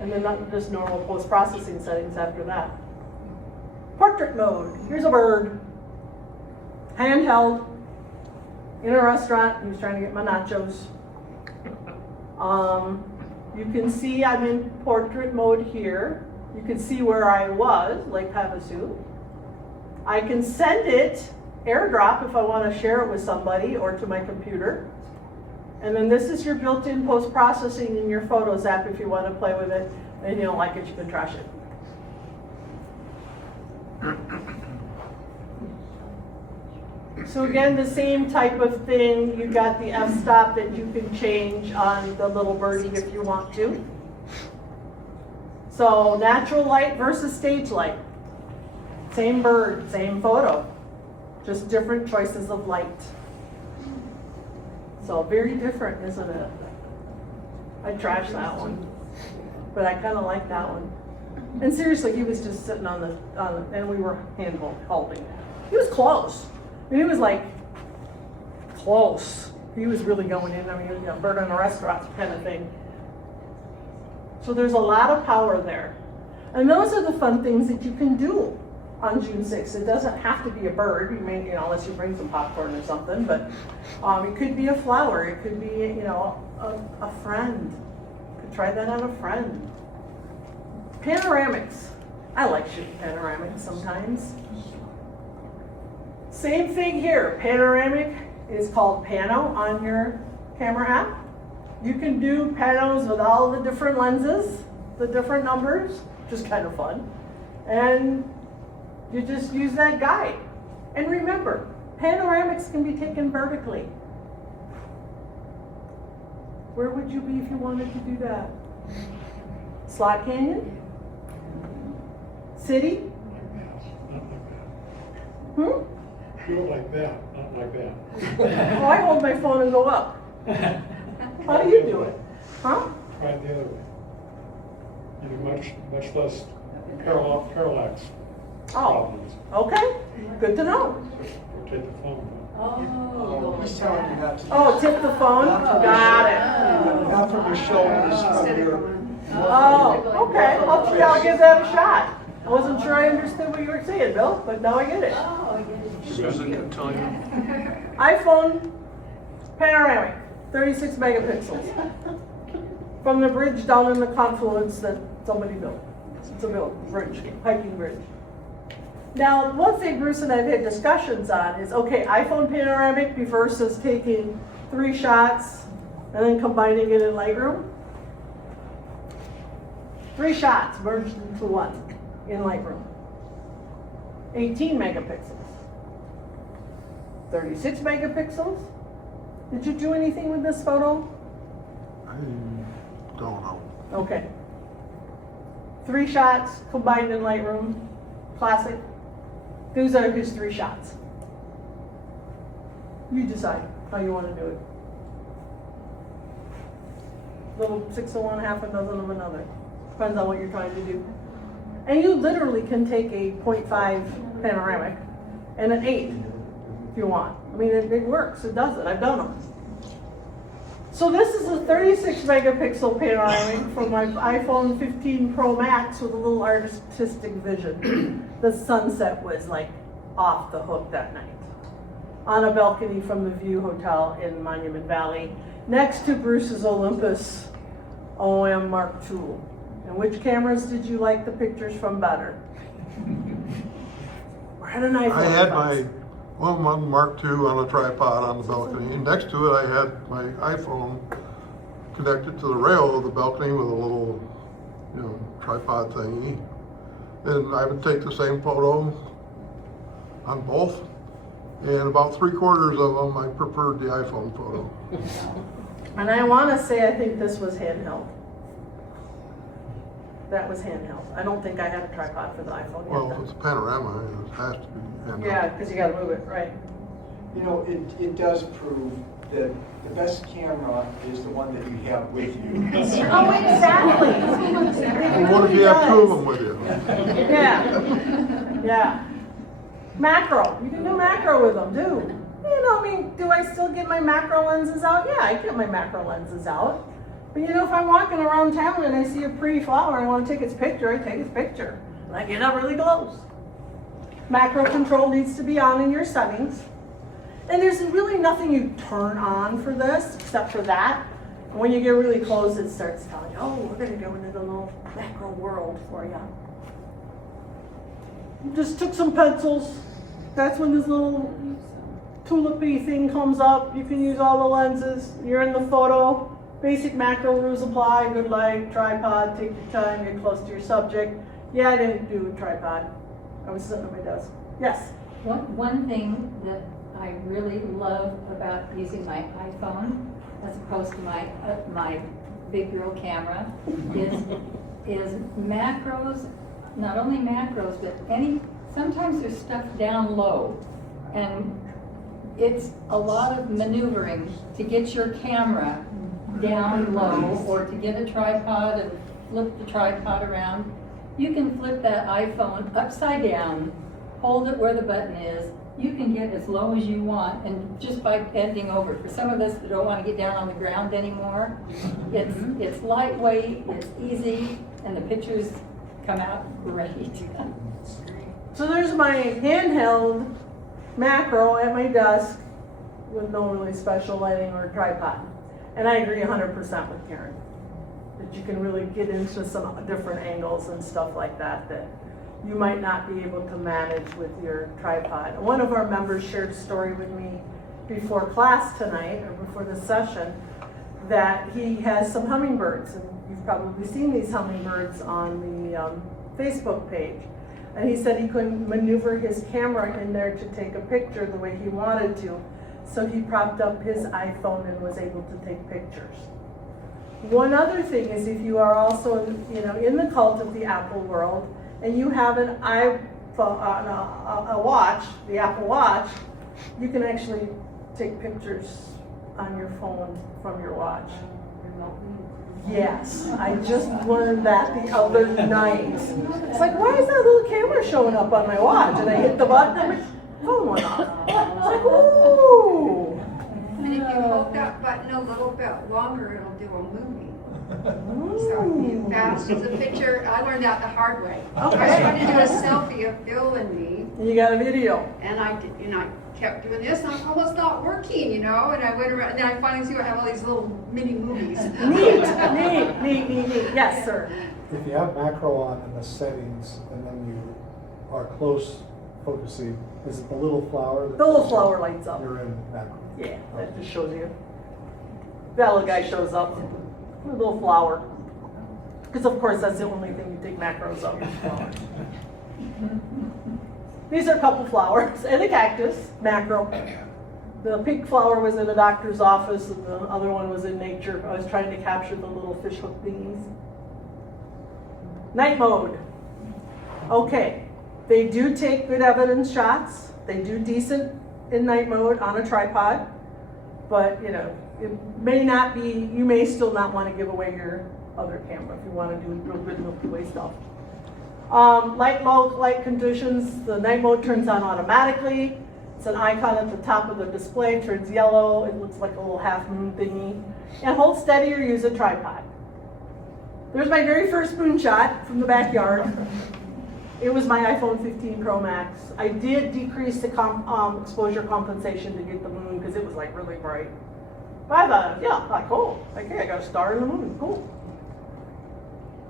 And then not just normal post-processing settings after that. Portrait mode, here's a bird. Handheld, in a restaurant, he was trying to get my nachos. You can see I'm in portrait mode here. You can see where I was, Lake Havasu. I can send it, airdrop if I want to share it with somebody or to my computer. And then this is your built-in post-processing in your Photos app if you want to play with it. And if you don't like it, you can trash it. So again, the same type of thing. You got the f-stop that you can change on the little birdie if you want to. So natural light versus stage light. Same bird, same photo. Just different choices of light. So very different, isn't it? I trashed that one, but I kind of like that one. And seriously, he was just sitting on the and we were holding it. He was close. And he was like, close. He was really going in. I mean, you know, bird in a restaurant kind of thing. So there's a lot of power there. And those are the fun things that you can do on June 6th. It doesn't have to be a bird. You may, unless you bring some popcorn or something, but it could be a flower. It could be, a friend. You could try that on a friend. Panoramics. I like shooting panoramics sometimes. Same thing here. Panoramic is called Pano on your camera app. You can do panos with all the different lenses, the different numbers, which is kind of fun. And you just use that guide. And remember, panoramics can be taken vertically. Where would you be if you wanted to do that? Slot Canyon? City? Do it like that, not like that. Oh, I hold my phone and go up. How do you do it? Huh? Try it the other way. You much less parallax problems. Okay, good to know. Or take the phone. Oh, he's telling you not to. Oh, tip the phone? Got it. Not from your shoulders, from your. Oh, okay, I'll give that a shot. I wasn't sure I understood what you were saying, Bill, but now I get it. Oh, I get it. Susan can tell you. iPhone panoramic, 36 megapixels. From the bridge down in the confluence that somebody built. It's a bridge, hiking bridge. Now, one thing Bruce and I have had discussions on is, okay, iPhone panoramic versus taking 3 shots and then combining it in Lightroom. 3 shots merged into 1 in Lightroom. 18 megapixels. 36 megapixels. Did you do anything with this photo? I don't know. Okay. 3 shots combined in Lightroom. Classic. Those are his 3 shots. You decide how you want to do it. Little 6 of one, half a dozen of another. Depends on what you're trying to do. And you literally can take a 0.5 panoramic and an 8 if you want. I mean, it works, it does it, I've done them. So this is a 36 megapixel panoramic from my iPhone 15 Pro Max with a little artistic vision. The sunset was like off the hook that night. On a balcony from the View Hotel in Monument Valley, next to Bruce's Olympus OM Mark II. And which cameras did you like the pictures from better? Or had an iPhone? I had my one Mark II on a tripod on the balcony, and next to it I had my iPhone connected to the rail of the balcony with a little, tripod thingy. And I would take the same photo on both, and about 3/4 of them I preferred the iPhone photo. And I want to say I think this was handheld. That was handheld. I don't think I had a tripod for the iPhone yet. Well, then. it's a panorama, it has to be handheld. Yeah, because you got to move it, right? You know, it does prove that the best camera is the one that you have with you. Oh, exactly. Well, what if you have two of them with you? Yeah, yeah. Macro, you can do macro with them, too. Do I still get my macro lenses out? Yeah, I get my macro lenses out. But if I'm walking around town and I see a pretty flower and I want to take its picture, I take its picture. And I get up really close. Macro control needs to be on in your settings. And there's really nothing you turn on for this except for that. And when you get really close, it starts telling you, oh, we're going to go into the little macro world for you. Just took some pencils. That's when this little tulipy thing comes up. You can use all the lenses. You're in the photo. Basic macro rules apply. Good light, tripod, take your time, get close to your subject. Yeah, I didn't do a tripod. I was sitting at my desk. Yes? One thing that I really love about using my iPhone as opposed to my big girl camera is macros. Not only macros, but sometimes there's stuff down low, and it's a lot of maneuvering to get your camera down low, or to get a tripod and flip the tripod around. You can flip that iPhone upside down, hold it where the button is. You can get as low as you want, and just by bending over. For some of us that don't want to get down on the ground anymore, it's lightweight, it's easy, and the pictures come out great. So there's my handheld macro at my desk with no really special lighting or tripod. And I agree 100% with Karen, that you can really get into some different angles and stuff like that you might not be able to manage with your tripod. One of our members shared a story with me before class tonight, or before the session, that he has some hummingbirds, and you've probably seen these hummingbirds on the Facebook page. And he said he couldn't maneuver his camera in there to take a picture the way he wanted to, so he propped up his iPhone and was able to take pictures. One other thing is, if you are also in the cult of the Apple world, and you have an iPhone, a watch, the Apple Watch, you can actually take pictures on your phone from your watch. Yes, I just learned that the other night. It's like, why is that little camera showing up on my watch? And I hit the button and my phone went off. It's like, ooh. And if you hold that button a little bit longer, it'll do a movie. So that's a picture. I learned that the hard way. Okay. I was trying to do a selfie of Bill and me, And you got a video. and I kept doing this, and I thought, well, it's not working, And I went around, and then I finally see I have all these little mini movies. Neat. Yes, sir. If you have macro on in the settings and then you are close focusing, is it the little flower? The little flower lights up. You're in macro. Yeah, that just shows you. That little guy shows up. A little flower. Because of course that's the only thing you take macros of. These are a couple flowers and a cactus, macro. The pink flower was in a doctor's office and the other one was in nature. I was trying to capture the little fish hook thingies. Night mode. Okay, they do take good evidence shots. They do decent in night mode on a tripod, but it may not be, you may still not want to give away your other camera if you want to do real good Milky Way stuff. Light mode, light conditions, the night mode turns on automatically. It's an icon at the top of the display, turns yellow, it looks like a little half moon thingy. And hold steady or use a tripod. There's my very first moonshot from the backyard. It was my iPhone 15 Pro Max. I did decrease the exposure compensation to get the moon because it was like really bright. But I thought, yeah, like cool. Okay, I got a star in the moon, cool.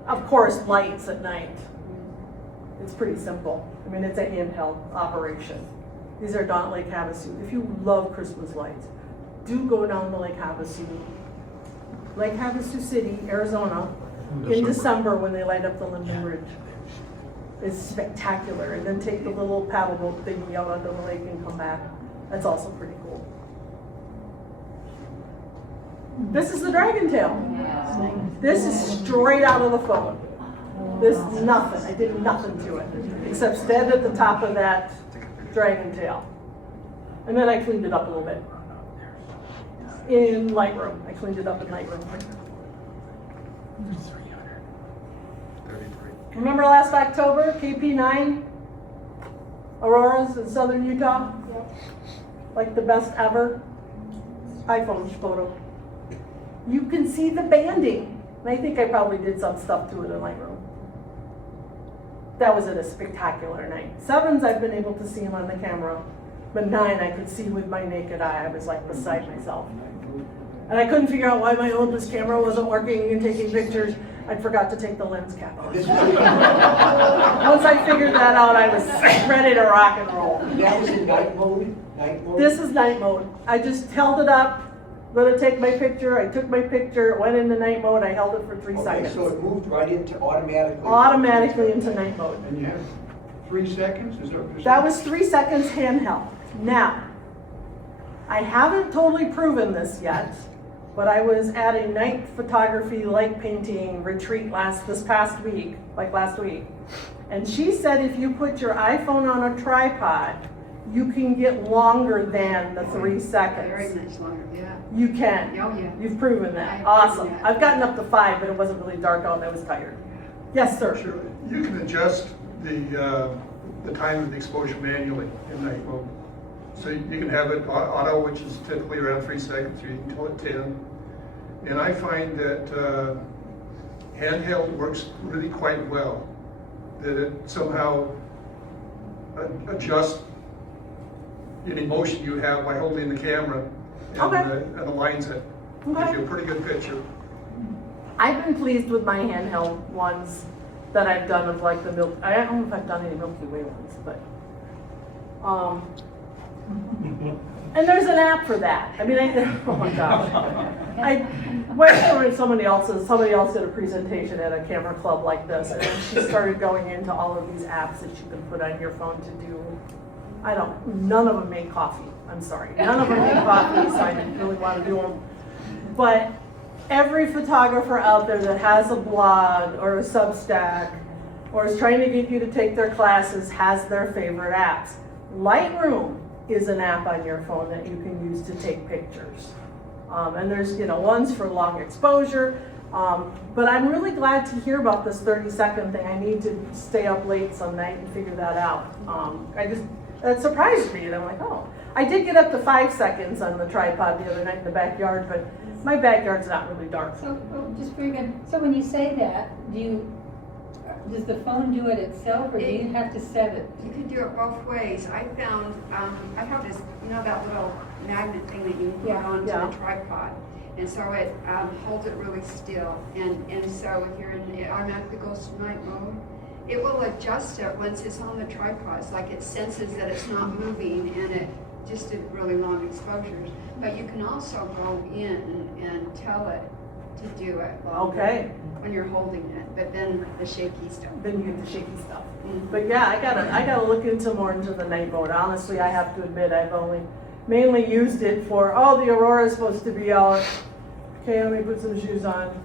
Of course, lights at night. It's pretty simple. I mean, it's a handheld operation. These are down at Lake Havasu. If you love Christmas lights, do go down to Lake Havasu. Lake Havasu City, Arizona, in December when they light up the Linden Bridge. It's spectacular. And then take the little paddle boat thingy out onto the lake and come back. That's also pretty cool. This is the dragon tail. This is straight out of the phone. This is nothing. I did nothing to it except stand at the top of that dragon tail. And then I cleaned it up a little bit. In Lightroom. I cleaned it up in Lightroom. Remember last October, KP9 auroras in southern Utah? Like the best ever? iPhone photo. You can see the banding. And I think I probably did some stuff to it in Lightroom. That was a spectacular night. 7s, I've been able to see them on the camera. But 9, I could see with my naked eye. I was like beside myself. And I couldn't figure out why my oldest camera wasn't working and taking pictures. I forgot to take the lens cap off. Once I figured that out, I was ready to rock and roll. That was in night mode? Night mode? This is night mode. I just held it up, going to take my picture. I took my picture, it went into night mode. I held it for 3 seconds. So it moved right into automatically? Automatically into night mode. And you have 3 seconds? Is that what you're saying? That was 3 seconds handheld. Now, I haven't totally proven this yet, but I was at a night photography, light painting retreat last week, and she said if you put your iPhone on a tripod, you can get longer than the 3 seconds. Very much longer, yeah. You can. Oh, yeah. You've proven that. I've Awesome. proven that. I've gotten up to 5, but it wasn't really dark out and I was tired. Yes, sir. Sure. You can adjust the time of the exposure manually in night mode. So you can have it auto, which is typically around 3 seconds, or you can tell it 10. And I find that handheld works really quite well. That it somehow adjusts any motion you have by holding the camera and, and aligns it. Gives you a pretty good picture. I've been pleased with my handheld ones that I've done of like the Milky. I don't know if I've done any Milky Way ones, but and there's an app for that. I mean, oh my gosh. I went to somebody else did a presentation at a camera club like this, and then she started going into all of these apps that you can put on your phone to do. None of them made coffee. I'm sorry. None of them made coffee, so I didn't really want to do them. But every photographer out there that has a blog or a Substack or is trying to get you to take their classes has their favorite apps. Lightroom is an app on your phone that you can use to take pictures. And there's ones for long exposure. But I'm really glad to hear about this 30-second thing. I need to stay up late some night and figure that out. That surprised me, and I'm like, oh. I did get up to 5 seconds on the tripod the other night in the backyard, but my backyard's not really dark. So, just very good. So when you say that, does the phone do it itself, or do you have to set it? You can do it both ways. I found, I have this, that little magnet thing that you put onto the tripod. And so it holds it really still. And so if it automatically goes to night mode, it will adjust it once it's on the tripod. It's like it senses that it's not moving, and it just did really long exposures. But you can also go in and tell it to do it when you're holding it. But then the shaky stuff. Then you get the shaky stuff. Mm-hmm. But yeah, I gotta look more into the night mode. Honestly, I have to admit I've only mainly used it for the aurora is supposed to be out. Okay, let me put some shoes on.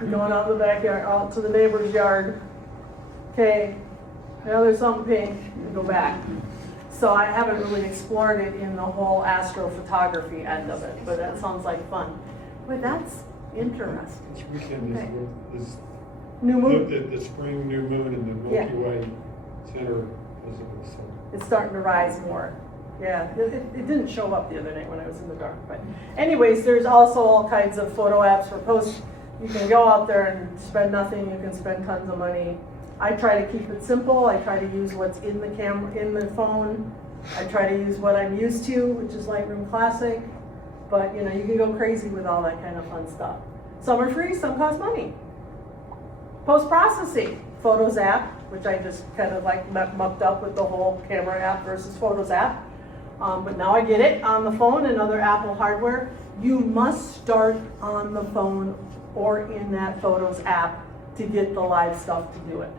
We're going out in the backyard, out to the neighbor's yard. Okay, now there's something pink, we go back. So I haven't really explored it in the whole astrophotography end of it, but that sounds like fun. But that's interesting. This weekend is New moon. The spring new moon and the Yeah. Milky Way center visible, so. It's starting to rise more. Yeah, it didn't show up the other night when I was in the dark. But anyways, there's also all kinds of photo apps for posts. You can go out there and spend nothing. You can spend tons of money. I try to keep it simple. I try to use what's in the camera, in the phone. I try to use what I'm used to, which is Lightroom Classic. But you know, you can go crazy with all that kind of fun stuff. Some are free, some cost money. Post-processing, Photos app, which I just kind of like mucked up with the whole camera app versus Photos app. But now I get it on the phone and other Apple hardware. You must start on the phone or in that Photos app to get the live stuff to do it.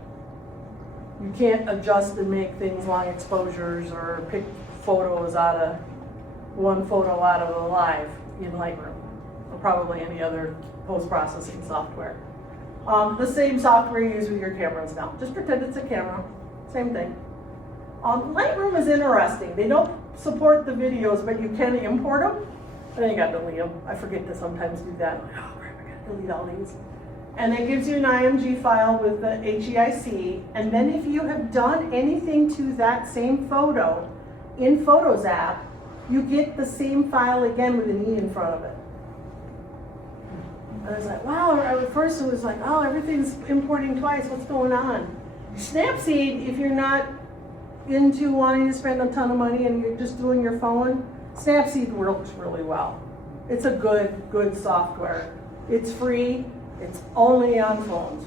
You can't adjust and make things long exposures or pick photos out of one photo out of a live in Lightroom, or probably any other post-processing software. The same software you use with your cameras now. Just pretend it's a camera, same thing. Lightroom is interesting. They don't support the videos, but you can import them. And then you got to delete them. I forget to sometimes do that. I'm like, oh crap, I got to delete all these. And it gives you an IMG file with the HEIC. And then if you have done anything to that same photo in Photos app, you get the same file again with an E in front of it. And I was like, wow, at first it was like, oh, everything's importing twice, what's going on? Snapseed, if you're not into wanting to spend a ton of money and you're just doing your phone, Snapseed works really well. It's a good software. It's free, it's only on phones.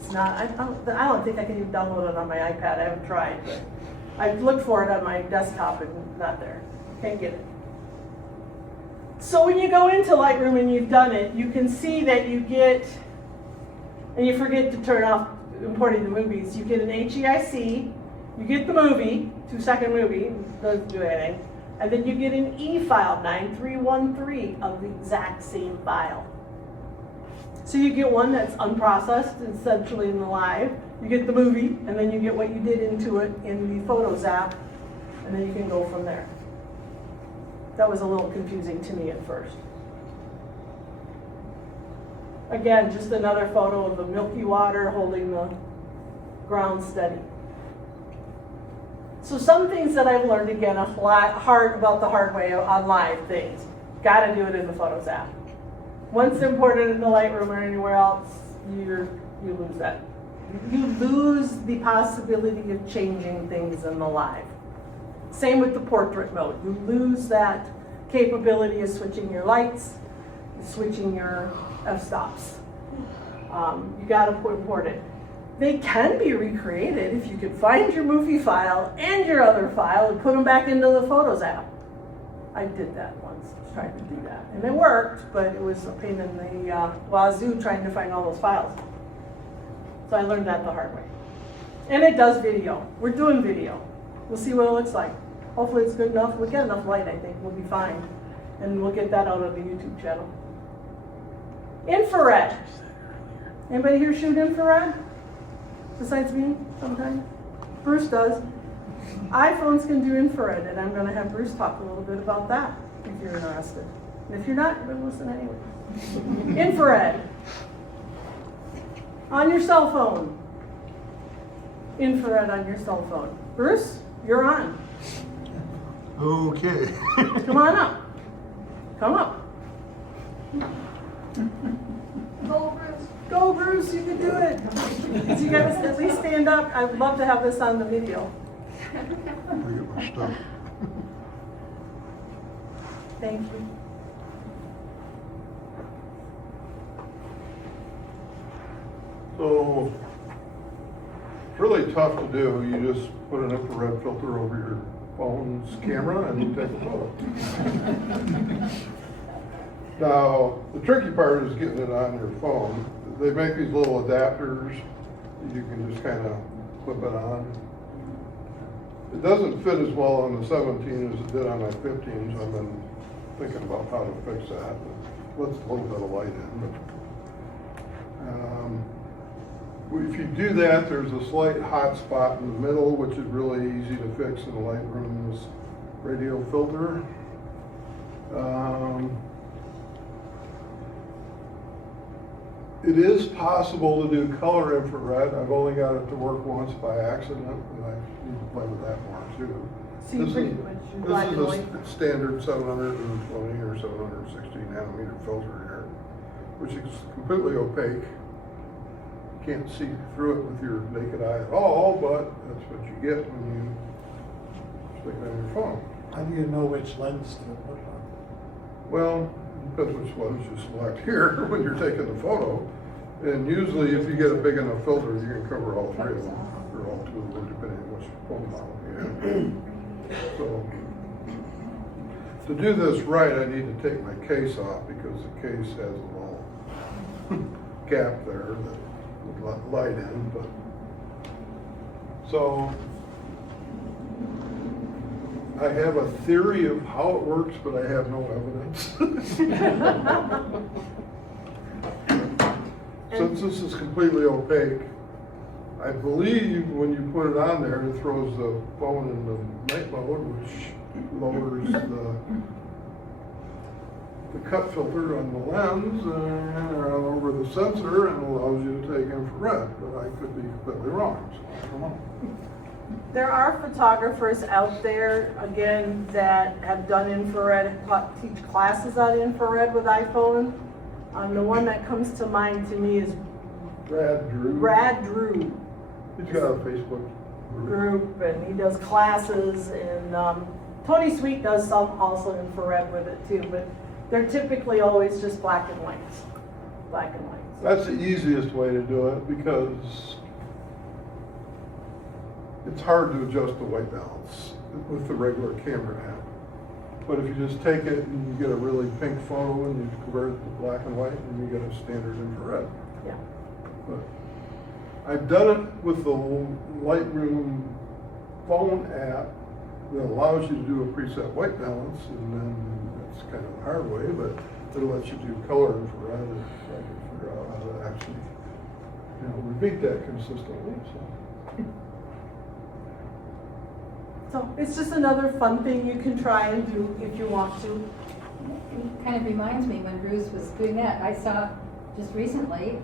It's not, I don't think I can even download it on my iPad, I haven't tried, but I've looked for it on my desktop and not there, can't get it. So when you go into Lightroom and you've done it, you can see that you get, and you forget to turn off importing the movies, you get an HEIC, you get the movie, 2-second movie, doesn't do anything, and then you get an E file, 9313 of the exact same file. So you get one that's unprocessed, essentially in the live, you get the movie, and then you get what you did into it in the Photos app, and then you can go from there. That was a little confusing to me at first. Again, just another photo of the milky water holding the ground steady. So some things that I've learned, again, hard about the hard way on live things. Gotta do it in the Photos app. Once imported into Lightroom or anywhere else, you lose that. You lose the possibility of changing things in the live. Same with the portrait mode. You lose that capability of switching your lights, switching your f-stops. You gotta import it. They can be recreated if you could find your movie file and your other file and put them back into the Photos app. I did that once, tried to do that. And it worked, but it was a pain in the wazoo trying to find all those files. So I learned that the hard way. And it does video. We're doing video. We'll see what it looks like. Hopefully it's good enough. We'll get enough light, I think. We'll be fine. And we'll get that out of the YouTube channel. Infrared. Anybody here shoot infrared? Besides me, sometimes? Bruce does. iPhones can do infrared, and I'm going to have Bruce talk a little bit about that, if you're interested. And if you're not, then listen anyway. Infrared. On your cell phone. Infrared on your cell phone. Bruce, you're on. Okay. Come on up. Come up. Go, Bruce. Go, Bruce, you can do it. So you guys at least stand up. I would love to have this on the video. I get my stuff. Thank you. So, it's really tough to do. You just put an infrared filter over your phone's camera and you take a photo. Now, the tricky part is getting it on your phone. They make these little adapters. You can just kind of clip it on. It doesn't fit as well on the 17 as it did on my 15, so I've been thinking about how to fix that. It lets a little bit of light in. If you do that, there's a slight hot spot in the middle, which is really easy to fix in Lightroom's radio filter. It is possible to do color infrared. I've only got it to work once by accident, and I need to play with that more too. So you This pretty is- much This black is and a white. standard 720 or 760 nanometer filter here, which is completely opaque. You can't see through it with your naked eye at all, but that's what you get when you stick it on your phone. How do you know which lens to put on? Well, depends which ones you select here when you're taking the photo. And usually if you get a big enough filter, you can cover all three of them, or all two of them, depending on which phone model you have. So, to do this right, I need to take my case off because the case has a little gap there that would let light in, but. So, I have a theory of how it works, but I have no evidence. Since this is completely opaque, I believe when you put it on there, it throws the phone in the night mode, which lowers the cut filter on the lens and over the sensor and allows you to take infrared, but I could be completely wrong, so I don't know. There are photographers out there, again, that have done infrared, teach classes on infrared with iPhone. The one that comes to mind to me is Brad Drew. He's got a Facebook Group, and he does classes, and Tony Sweet does some also infrared with it too, but they're typically always just black and whites. Black and white. That's the easiest way to do it because it's hard to adjust the white balance with the regular camera app. But if you just take it and you get a really pink photo and you convert it to black and white, and you get a standard infrared. Yeah. But I've done it with the Lightroom phone app that allows you to do a preset white balance, and then it's kind of the hard way, but it lets you do color infrared if I can figure out how to actually, repeat that consistently. So it's just another fun thing you can try and do if you want to. It kind of reminds me when Bruce was doing that, I saw just recently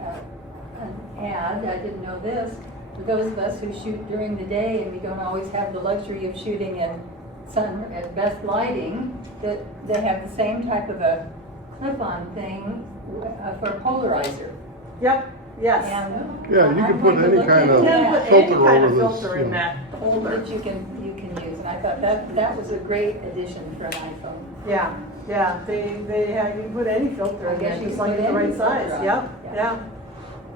an ad, I didn't know this, for those of us who shoot during the day and we don't always have the luxury of shooting in sun at best lighting, that they have the same type of a clip-on thing for a polarizer. Yep, yes. And Yeah, you can put I'm going to any look kind into of You can that. put any filter kind of over this, filter in yeah. that holder. That you can use, and I thought that was a great addition for an iPhone. Yeah, they have, you can put any filter in I there, guess you just can like put the any right size, filter on. yep, Yeah.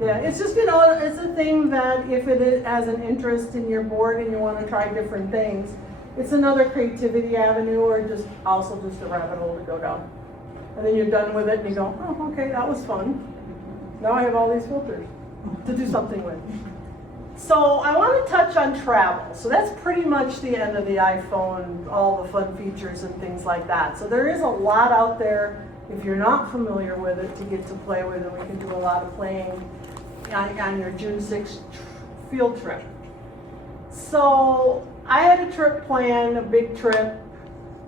yeah. It's just, it's a thing that if it has an interest in your board and you wanna try different things, it's another creativity avenue or just also just a rabbit hole to go down. And then you're done with it and you go, oh, okay, that was fun. Now I have all these filters to do something with. So I want to touch on travel. So that's pretty much the end of the iPhone, all the fun features and things like that. So there is a lot out there if you're not familiar with it to get to play with, and we can do a lot of playing on your June 6th field trip. So I had a trip planned, a big trip.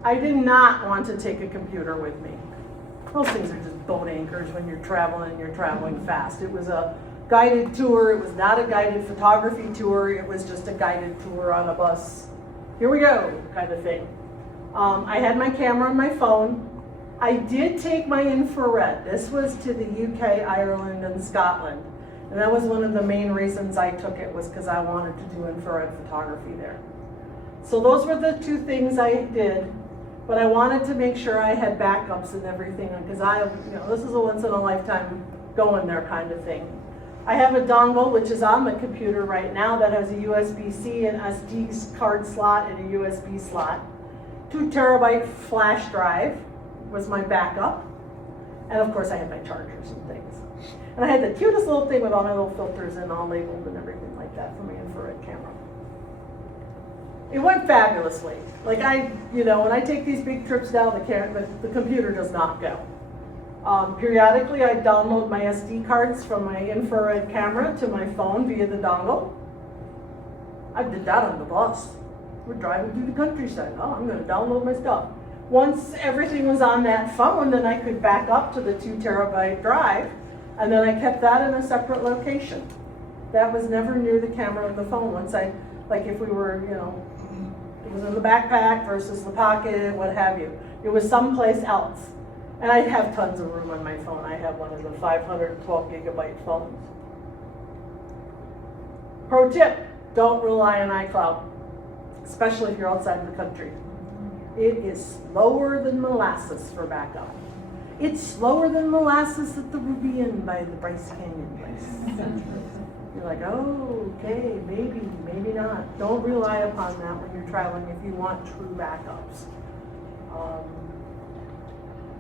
I did not want to take a computer with me. Those things are just boat anchors when you're traveling and you're traveling fast. It was a guided tour. It was not a guided photography tour. It was just a guided tour on a bus. Here we go, kind of thing. I had my camera on my phone. I did take my infrared. This was to the UK, Ireland, and Scotland. And that was one of the main reasons I took it, was because I wanted to do infrared photography there. So those were the two things I did. But I wanted to make sure I had backups and everything, because this is a once in a lifetime going there kind of thing. I have a dongle, which is on the computer right now, that has a USB-C, an SD card slot, and a USB slot. 2 terabyte flash drive was my backup. And of course I had my chargers and things. And I had the cutest little thing with all my little filters and all labeled and everything like that for my infrared camera. It went fabulously. Like when I take these big trips down, the computer does not go. Periodically, I download my SD cards from my infrared camera to my phone via the dongle. I did that on the bus. We're driving through the countryside. Oh, I'm going to download my stuff. Once everything was on that phone, then I could back up to the 2 terabyte drive, And then I kept that in a separate location. That was never near the camera of the phone. Once I, like if we were, you know, it was in the backpack versus the pocket, what have you. It was someplace else. And I have tons of room on my phone. I have one of the 512 gigabyte phones. Pro tip, don't rely on iCloud, especially if you're outside the country. It is slower than molasses for backup. It's slower than molasses at the Ruby Inn by the Bryce Canyon place. You're like, oh, okay, maybe, maybe not. Don't rely upon that when you're traveling if you want true backups.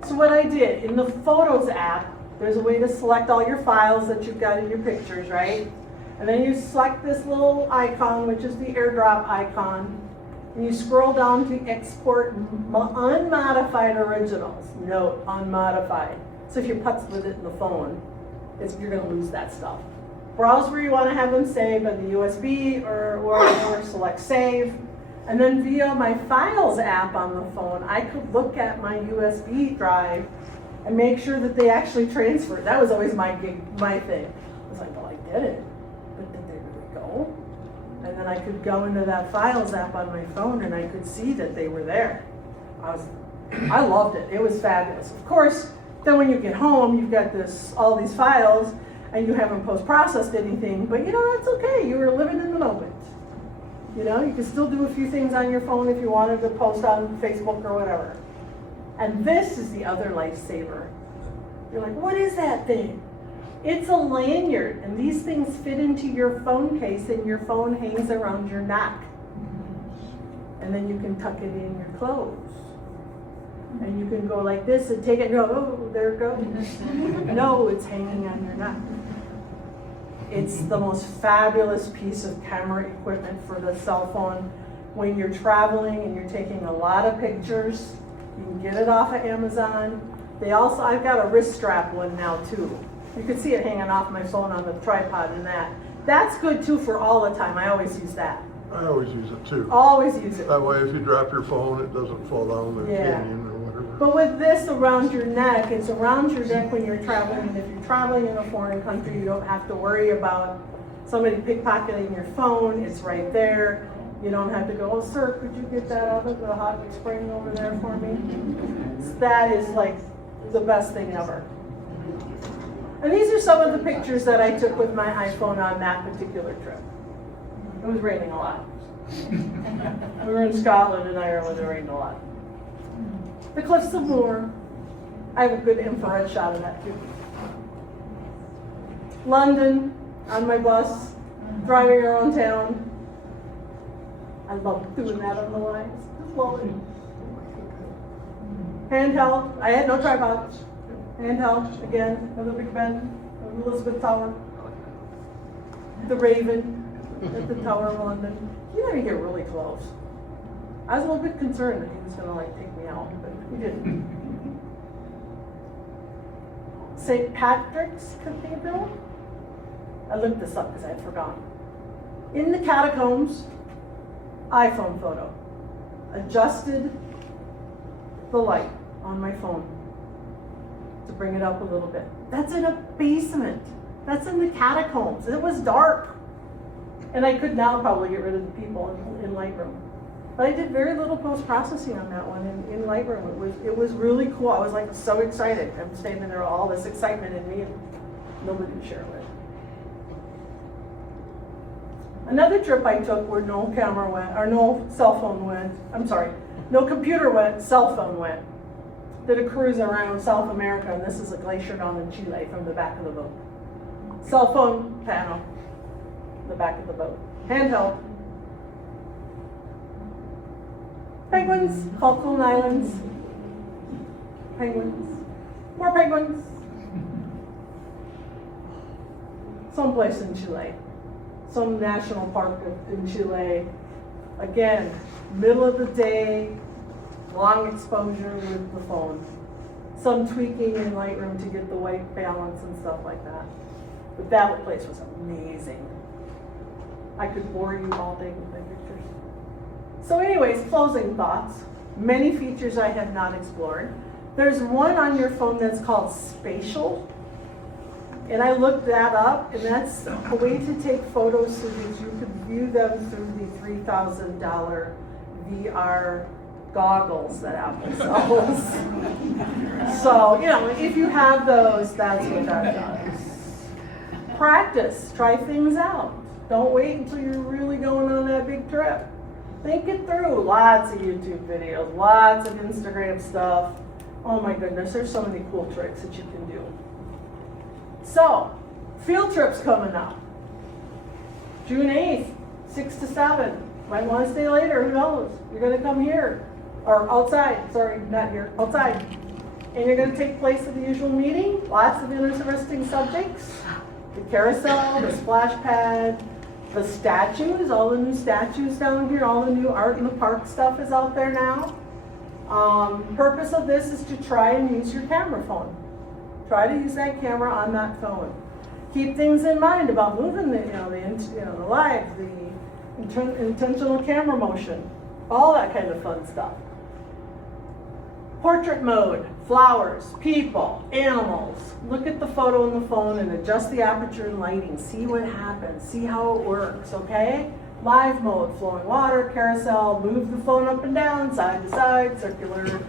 So what I did, in the Photos app, there's a way to select all your files that you've got in your pictures, right? And then you select this little icon, which is the airdrop icon, and you scroll down to export unmodified originals. Note, unmodified. So if you putz with it in the phone, you're gonna lose that stuff. Browse where you wanna have them saved on the USB or select save. And then via my Files app on the phone, I could look at my USB drive and make sure that they actually transferred. That was always my thing. I was like, well, I did it, but did they really go? And then I could go into that Files app on my phone and I could see that they were there. I loved it. It was fabulous. Of course, then when you get home, you've got all these files and you haven't post-processed anything, but you know, that's okay. You were living in the moment. You know, you can still do a few things on your phone if you wanted to post on Facebook or whatever. And this is the other lifesaver. You're like, what is that thing? It's a lanyard, and these things fit into your phone case, and your phone hangs around your neck. And then you can tuck it in your clothes. And you can go like this and take it and go, oh, there it goes. No, it's hanging on your neck. It's the most fabulous piece of camera equipment for the cell phone. When you're traveling and you're taking a lot of pictures, you can get it off of Amazon. I've got a wrist strap one now too. You can see it hanging off my phone on the tripod and that. That's good too for all the time. I always use that. I always use it too. Always use it. That way if you drop your phone, it doesn't fall down the Yeah. canyon or whatever. But with this around your neck, it's around your neck when you're traveling. And if you're traveling in a foreign country, you don't have to worry about somebody pickpocketing your phone. It's right there. You don't have to go, oh, sir, could you get that out of the hot spring over there for me? That is like the best thing ever. And these are some of the pictures that I took with my iPhone on that particular trip. It was raining a lot. We were in Scotland and Ireland, it rained a lot. The Cliffs of Moher. I have a good infrared shot of that too. London, on my bus, driving around town. I love doing that on the lines. Just love it. Handheld. I had no tripod. Handheld, again, of the Big Ben, of Elizabeth Tower. The Raven at the Tower of London. You had to get really close. I was a little bit concerned that he was gonna like take me out, but he didn't. St. Patrick's Cathedral. I looked this up because I had forgotten. In the catacombs, iPhone photo. Adjusted the light on my phone to bring it up a little bit. That's in a basement. That's in the catacombs. It was dark. And I could now probably get rid of the people in Lightroom. But I did very little post-processing on that one in Lightroom. It was really cool. I was like so excited. I'm standing there, all this excitement in me, and nobody to share with. Another trip I took where no camera went, or no cell phone went, no computer went, cell phone went. Did a cruise around South America, and this is a glacier down in Chile from the back of the boat. Cell phone panel, the back of the boat. Handheld. Penguins, Falkland Islands. Penguins. More penguins. Someplace in Chile. Some national park in Chile. Again, middle of the day, long exposure with the phone. Some tweaking in Lightroom to get the white balance and stuff like that. But that place was amazing. I could bore you all day with my pictures. So anyways, closing thoughts. Many features I have not explored. There's one on your phone that's called Spatial. And I looked that up, and that's a way to take photos so that you could view them through the $3,000 VR goggles that Apple sells. So, you know, if you have those, that's what that does. Practice, try things out. Don't wait until you're really going on that big trip. Think it through. Lots of YouTube videos, lots of Instagram stuff. Oh my goodness, there's so many cool tricks that you can do. So, field trips coming up. June 8th, 6 to 7. Might want to stay later, who knows? You're going to come here. Or outside, sorry, not here, outside. And you're going to take place at the usual meeting. Lots of interesting subjects. The carousel, the splash pad, the statues, all the new statues down here, all the new art in the park stuff is out there now. Purpose of this is to try and use your camera phone. Try to use that camera on that phone. Keep things in mind about moving the live, the intentional camera motion, all that kind of fun stuff. Portrait mode, flowers, people, animals. Look at the photo on the phone and adjust the aperture and lighting. See what happens, see how it works, okay? Live mode, flowing water, carousel, move the phone up and down, side to side, circular.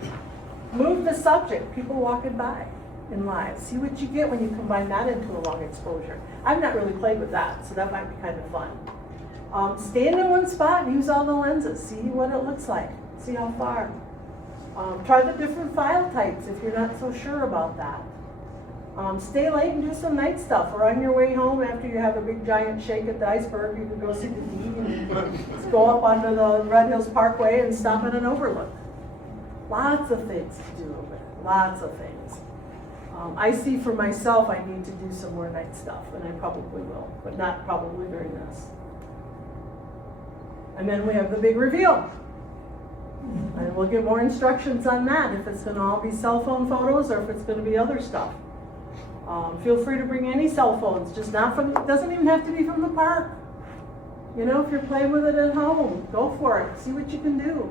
Move the subject, people walking by in live. See what you get when you combine that into a long exposure. I've not really played with that, so that might be kind of fun. Stand in one spot and use all the lenses. See what it looks like, see how far. Try the different file types if you're not so sure about that. Stay late and do some night stuff, or on your way home after you have a big giant shake at the iceberg, you can go see the D and go up onto the Red Hills Parkway and stop at an overlook. Lots of things to do over there, lots of things. I see for myself I need to do some more night stuff, and I probably will, but not probably during this. And then we have the big reveal. And we'll get more instructions on that, if it's going to all be cell phone photos or if it's going to be other stuff. Feel free to bring any cell phones, just not from, it doesn't even have to be from the park. You know, if you're playing with it at home, go for it, see what you can do.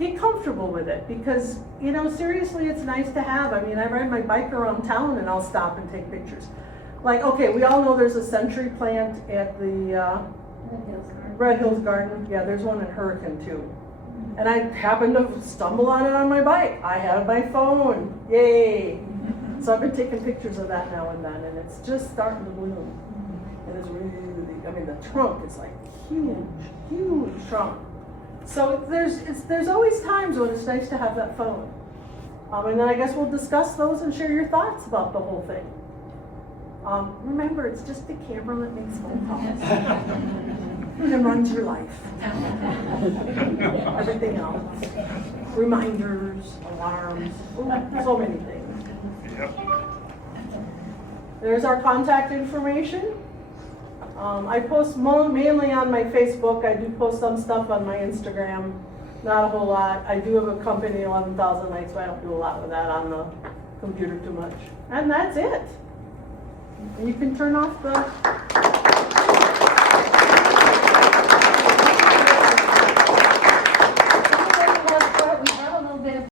Get comfortable with it, because, you know, seriously, it's nice to have. I mean, I ride my bike around town and I'll stop and take pictures. Like, okay, we all know there's a century plant at the Red Hills Garden. Yeah, there's one in Hurricane too. And I happened to stumble on it on my bike. I have my phone, yay. So I've been taking pictures of that now and then, and it's just starting to bloom. And it's really, I mean, the trunk is like huge, huge trunk. So there's always times when it's nice to have that phone. And then I guess we'll discuss those and share your thoughts about the whole thing. Remember, it's just the camera that makes phone calls. And runs your life. Everything else. Reminders, alarms, so many things. Yep. There's our contact information. I post mainly on my Facebook. I do post some stuff on my Instagram. Not a whole lot. I do have a company, 11,000 likes, so I don't do a lot with that on the computer too much. And that's it. And you can turn off the